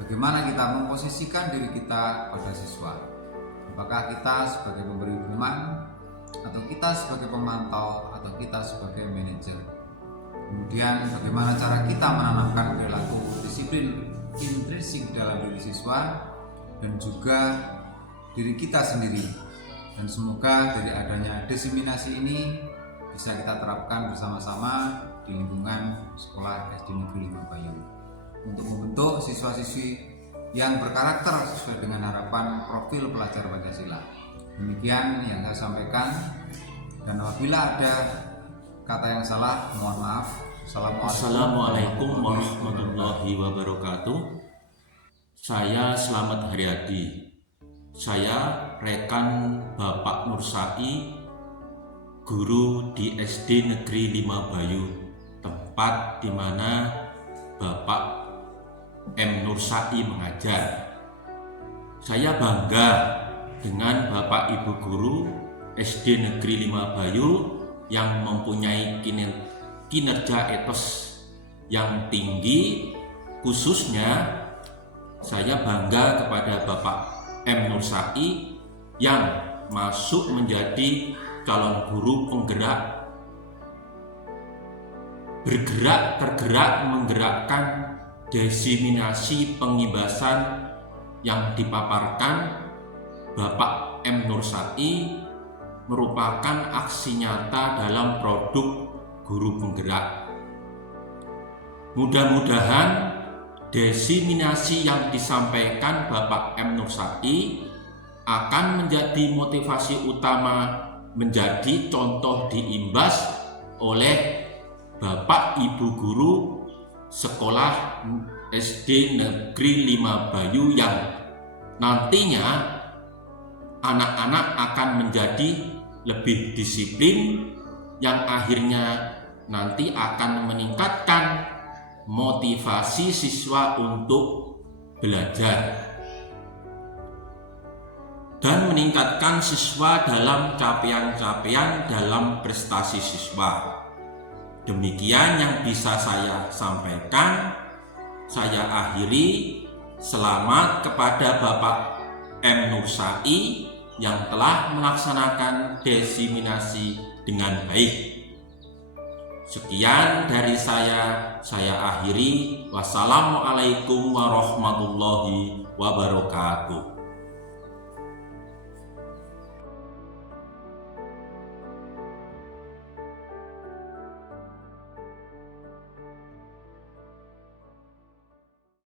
bagaimana kita memposisikan diri kita pada siswa. Apakah kita sebagai pemberi firman atau kita sebagai pemantau, atau kita sebagai manajer. Kemudian bagaimana cara kita menanamkan perilaku disiplin intrinsik dalam diri siswa dan juga diri kita sendiri. Dan semoga dari adanya diseminasi ini bisa kita terapkan bersama-sama di lingkungan sekolah SD Negeri 5 Bayu untuk membentuk siswa-siswi yang berkarakter sesuai dengan harapan profil pelajar Pancasila. Demikian yang saya sampaikan, dan apabila ada kata yang salah, mohon maaf. Assalamualaikum warahmatullahi wabarakatuh. Saya Slamet Haryadi. Saya rekan Bapak Nursai, guru di SD Negeri 5 Bayu, tempat di mana Bapak M. Nursai mengajar. Saya bangga dengan Bapak Ibu guru SD Negeri 5 Bayu yang mempunyai kinerja etos yang tinggi. Khususnya saya bangga kepada Bapak M. Nursai yang masuk menjadi calon guru penggerak, tergerak menggerakkan diseminasi pengibasan yang dipaparkan Bapak M. Nursai merupakan aksi nyata dalam produk guru penggerak. Mudah-mudahan diseminasi yang disampaikan Bapak M. Nursai akan menjadi motivasi utama, menjadi contoh diimbas oleh Bapak Ibu guru sekolah SD Negeri 5 Bayu yang nantinya anak-anak akan menjadi lebih disiplin, yang akhirnya nanti akan meningkatkan motivasi siswa untuk belajar dan meningkatkan siswa dalam capaian-capaian dalam prestasi siswa. Demikian yang bisa saya sampaikan. Saya akhiri. Selamat kepada Bapak M. Nursai yang telah melaksanakan diseminasi dengan baik. Sekian dari saya akhiri. Wassalamualaikum warahmatullahi wabarakatuh.